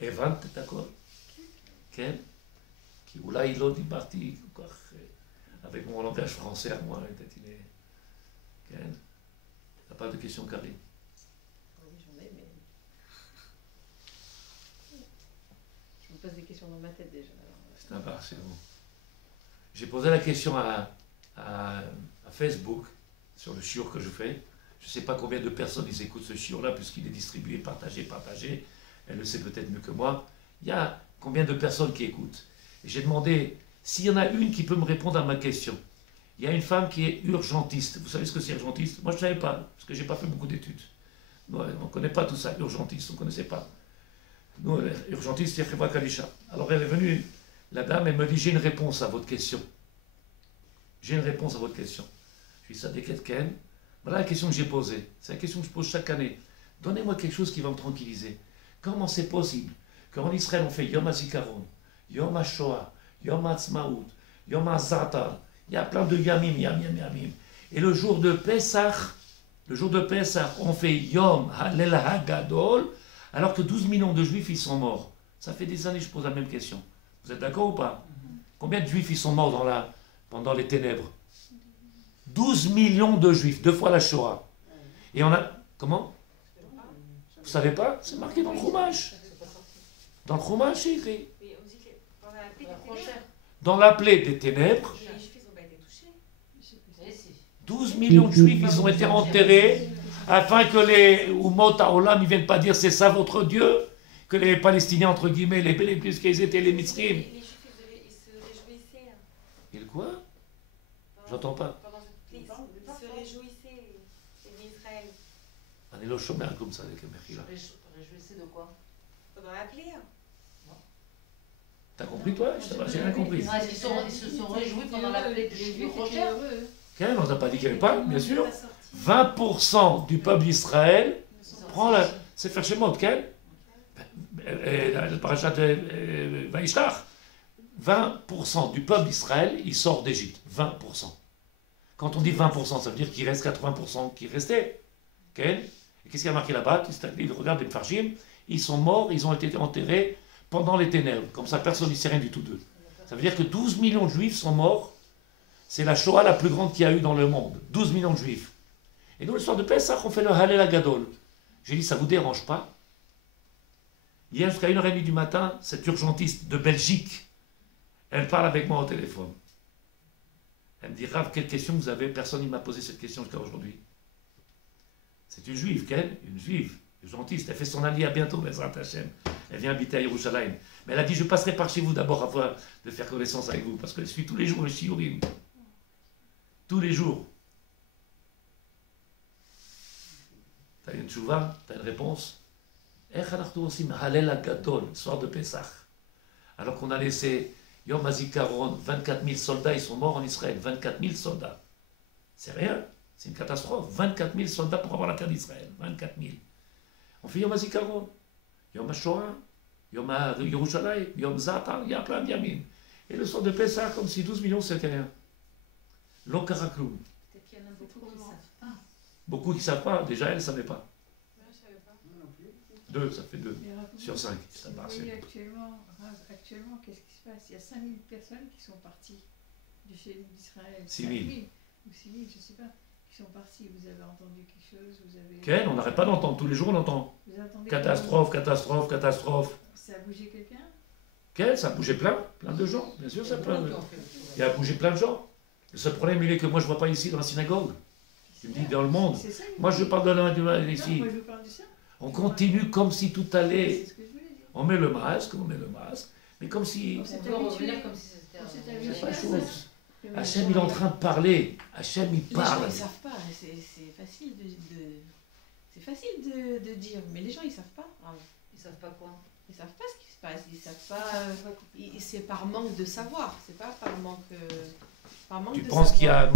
הבנת את הכל? כן? כי אולי לא דיברתי כל כך... avec mon langage français à moi, peut-être il est... כן? T'as pas de questions, Karine? Oui, j'en ai, mais... Je me pose des questions dans ma tête déjà. C'est un bar, c'est bon. J'ai posé la question à Facebook, sur le shiur que je fais. Je ne sais pas combien de personnes ils écoutent ce shiur-là, puisqu'il est distribué, partagé. Elle le sait peut-être mieux que moi. Il y a combien de personnes qui écoutent? Et j'ai demandé s'il y en a une qui peut me répondre à ma question. Il y a une femme qui est urgentiste. Vous savez ce que c'est urgentiste? Moi, je ne savais pas, parce que je n'ai pas fait beaucoup d'études. Ouais, on ne connaît pas tout ça, urgentiste, on ne connaissait pas. Nous, urgentiste, c'est Khevra Kalisha. Alors elle est venue, la dame, elle me dit, j'ai une réponse à votre question. J'ai une réponse à votre question. Je lui dis, ça déquête Ken. Voilà la question que j'ai posée. C'est la question que je pose chaque année. Donnez-moi quelque chose qui va me tranquilliser. Comment c'est possible qu'en Israël, on fait Yom HaZikaron, Yom HaShoah, Yom HaTzmaout, Yom HaZatar, il y a plein de yamim, yamim. Et le jour de Pessah, on fait Yom Halel HaGadol, alors que 12 millions de juifs, ils sont morts. Ça fait des années que je pose la même question. Vous êtes d'accord ou pas? Combien de juifs, ils sont morts pendant les ténèbres? 12 millions de juifs, 2 fois la Shoah. Et on a... Comment? Vous savez pas? C'est marqué dans le Chumash. Dans le Chumash, c'est écrit. Mais on dit que pendant la plaie des ténèbres, Dans la plaie des ténèbres, les juifs n'ont pas été touchés. 12 millions de juifs, ils ont été enterrés afin que les Umot Haolam ne viennent pas dire c'est ça votre Dieu, que les Palestiniens, entre guillemets, les plus qu'ils étaient les Mitzrim. Les juifs, ils se réjouissaient. Et le quoi? J'entends pas. Pendant cette plaie, ils se réjouissaient, les Israël. On est le chômeur comme ça avec le Mechila. Réjouissez de quoi? Pendant la plaie. T'as compris toi? J'ai rien compris. Ah, ils se sont réjouis pendant la plaie de Les Juifs Rocher. étaient heureux. Quel? On t'a pas dit qu'il n'y avait pas, bien sûr. 20% du peuple d'Israël prend la... C'est faire chez moi, quel? Le parachat Vaishtar. 20% du peuple d'Israël, il sort d'Égypte. 20%. Quand on dit 20%, ça veut dire qu'il reste 80% qui restaient. Quel? Et qu'est-ce qu'il y a marqué là-bas? Il regarde les Mfarshim. Ils sont morts, ils ont été enterrés pendant les ténèbres. Comme ça, personne ne sait rien du tout d'eux. Ça veut dire que 12 millions de juifs sont morts. C'est la Shoah la plus grande qu'il y a eu dans le monde. 12 millions de juifs. Et nous, le soir de Pessah, on fait le Halel HaGadol. J'ai dit, ça ne vous dérange pas? Hier, jusqu'à 1h30 du matin, cette urgentiste de Belgique, elle parle avec moi au téléphone. Elle me dit, Rav, quelle question vous avez? Personne ne m'a posé cette question jusqu'à aujourd'hui. C'est une juive, qu'elle? Une juive, urgentiste. Elle fait son allié à bientôt, Bezrat Hashem. Elle vient habiter à Yerushalayim. Mais elle a dit, je passerai par chez vous d'abord afin de faire connaissance avec vous, parce que je suis tous les jours le shiurim. Tous les jours. T'as une tchouva? T'as une réponse? Halel HaGadol, soir de Pessah. Alors qu'on a laissé Yom HaZikaron, 24 000 soldats, ils sont morts en Israël. 24 000 soldats. C'est rien. C'est une catastrophe. 24 000 soldats pour avoir la terre d'Israël. 24 000. On fait Yom HaZikaron, Yom HaShoah, Yom HaYerushalayim, Yom Zatar, il y a plein de yamin. Et le soir de Pessah, comme si 12 millions c'était rien. L'Okarakloum. Peut-être qu'il y en a beaucoup qui ne savent pas. Beaucoup qui ne savent pas, déjà elle ne savait pas. Moi, je savais pas. 2, ça fait 2 Mais rappelez-vous, sur 5. si vous voyez actuellement, qu'est-ce qui se passe? Il y a 5000 personnes qui sont parties de chez nous d'Israël. 6 000. 5 000 ou 6 000, je ne sais pas, qui sont partis. Vous avez entendu quelque chose? Vous avez... Ken, on n'arrête pas d'entendre, tous les jours on entend. Vous entendez Catastrophe, catastrophe, catastrophe. Ça a bougé quelqu'un? Ken, ça a bougé plein de gens. Bien sûr, ça plein de... Il a bougé plein de gens. Le seul problème, il est que moi je ne vois pas ici dans la synagogue. Tu me dis dans le monde. C'est ça, Moi je parle de l'un ici. Non, moi je vous parle de ça. On continue comme si tout allait. C'est ce que je voulais dire. On met le masque, mais comme si... On s'est On doit habitué. revenir comme si c'était On s'est C'est habitué pas à ça. chose. Hachem, il est en train de parler. Hachem, il Les gens, parle. ils savent pas. C'est facile c'est facile de dire, mais les gens, ils savent pas. Ils savent pas quoi. Ils savent pas ce qui se passe. Ils savent pas. C'est par manque de savoir. C'est pas par manque. Par manque Tu de penses qu'il y savoir. a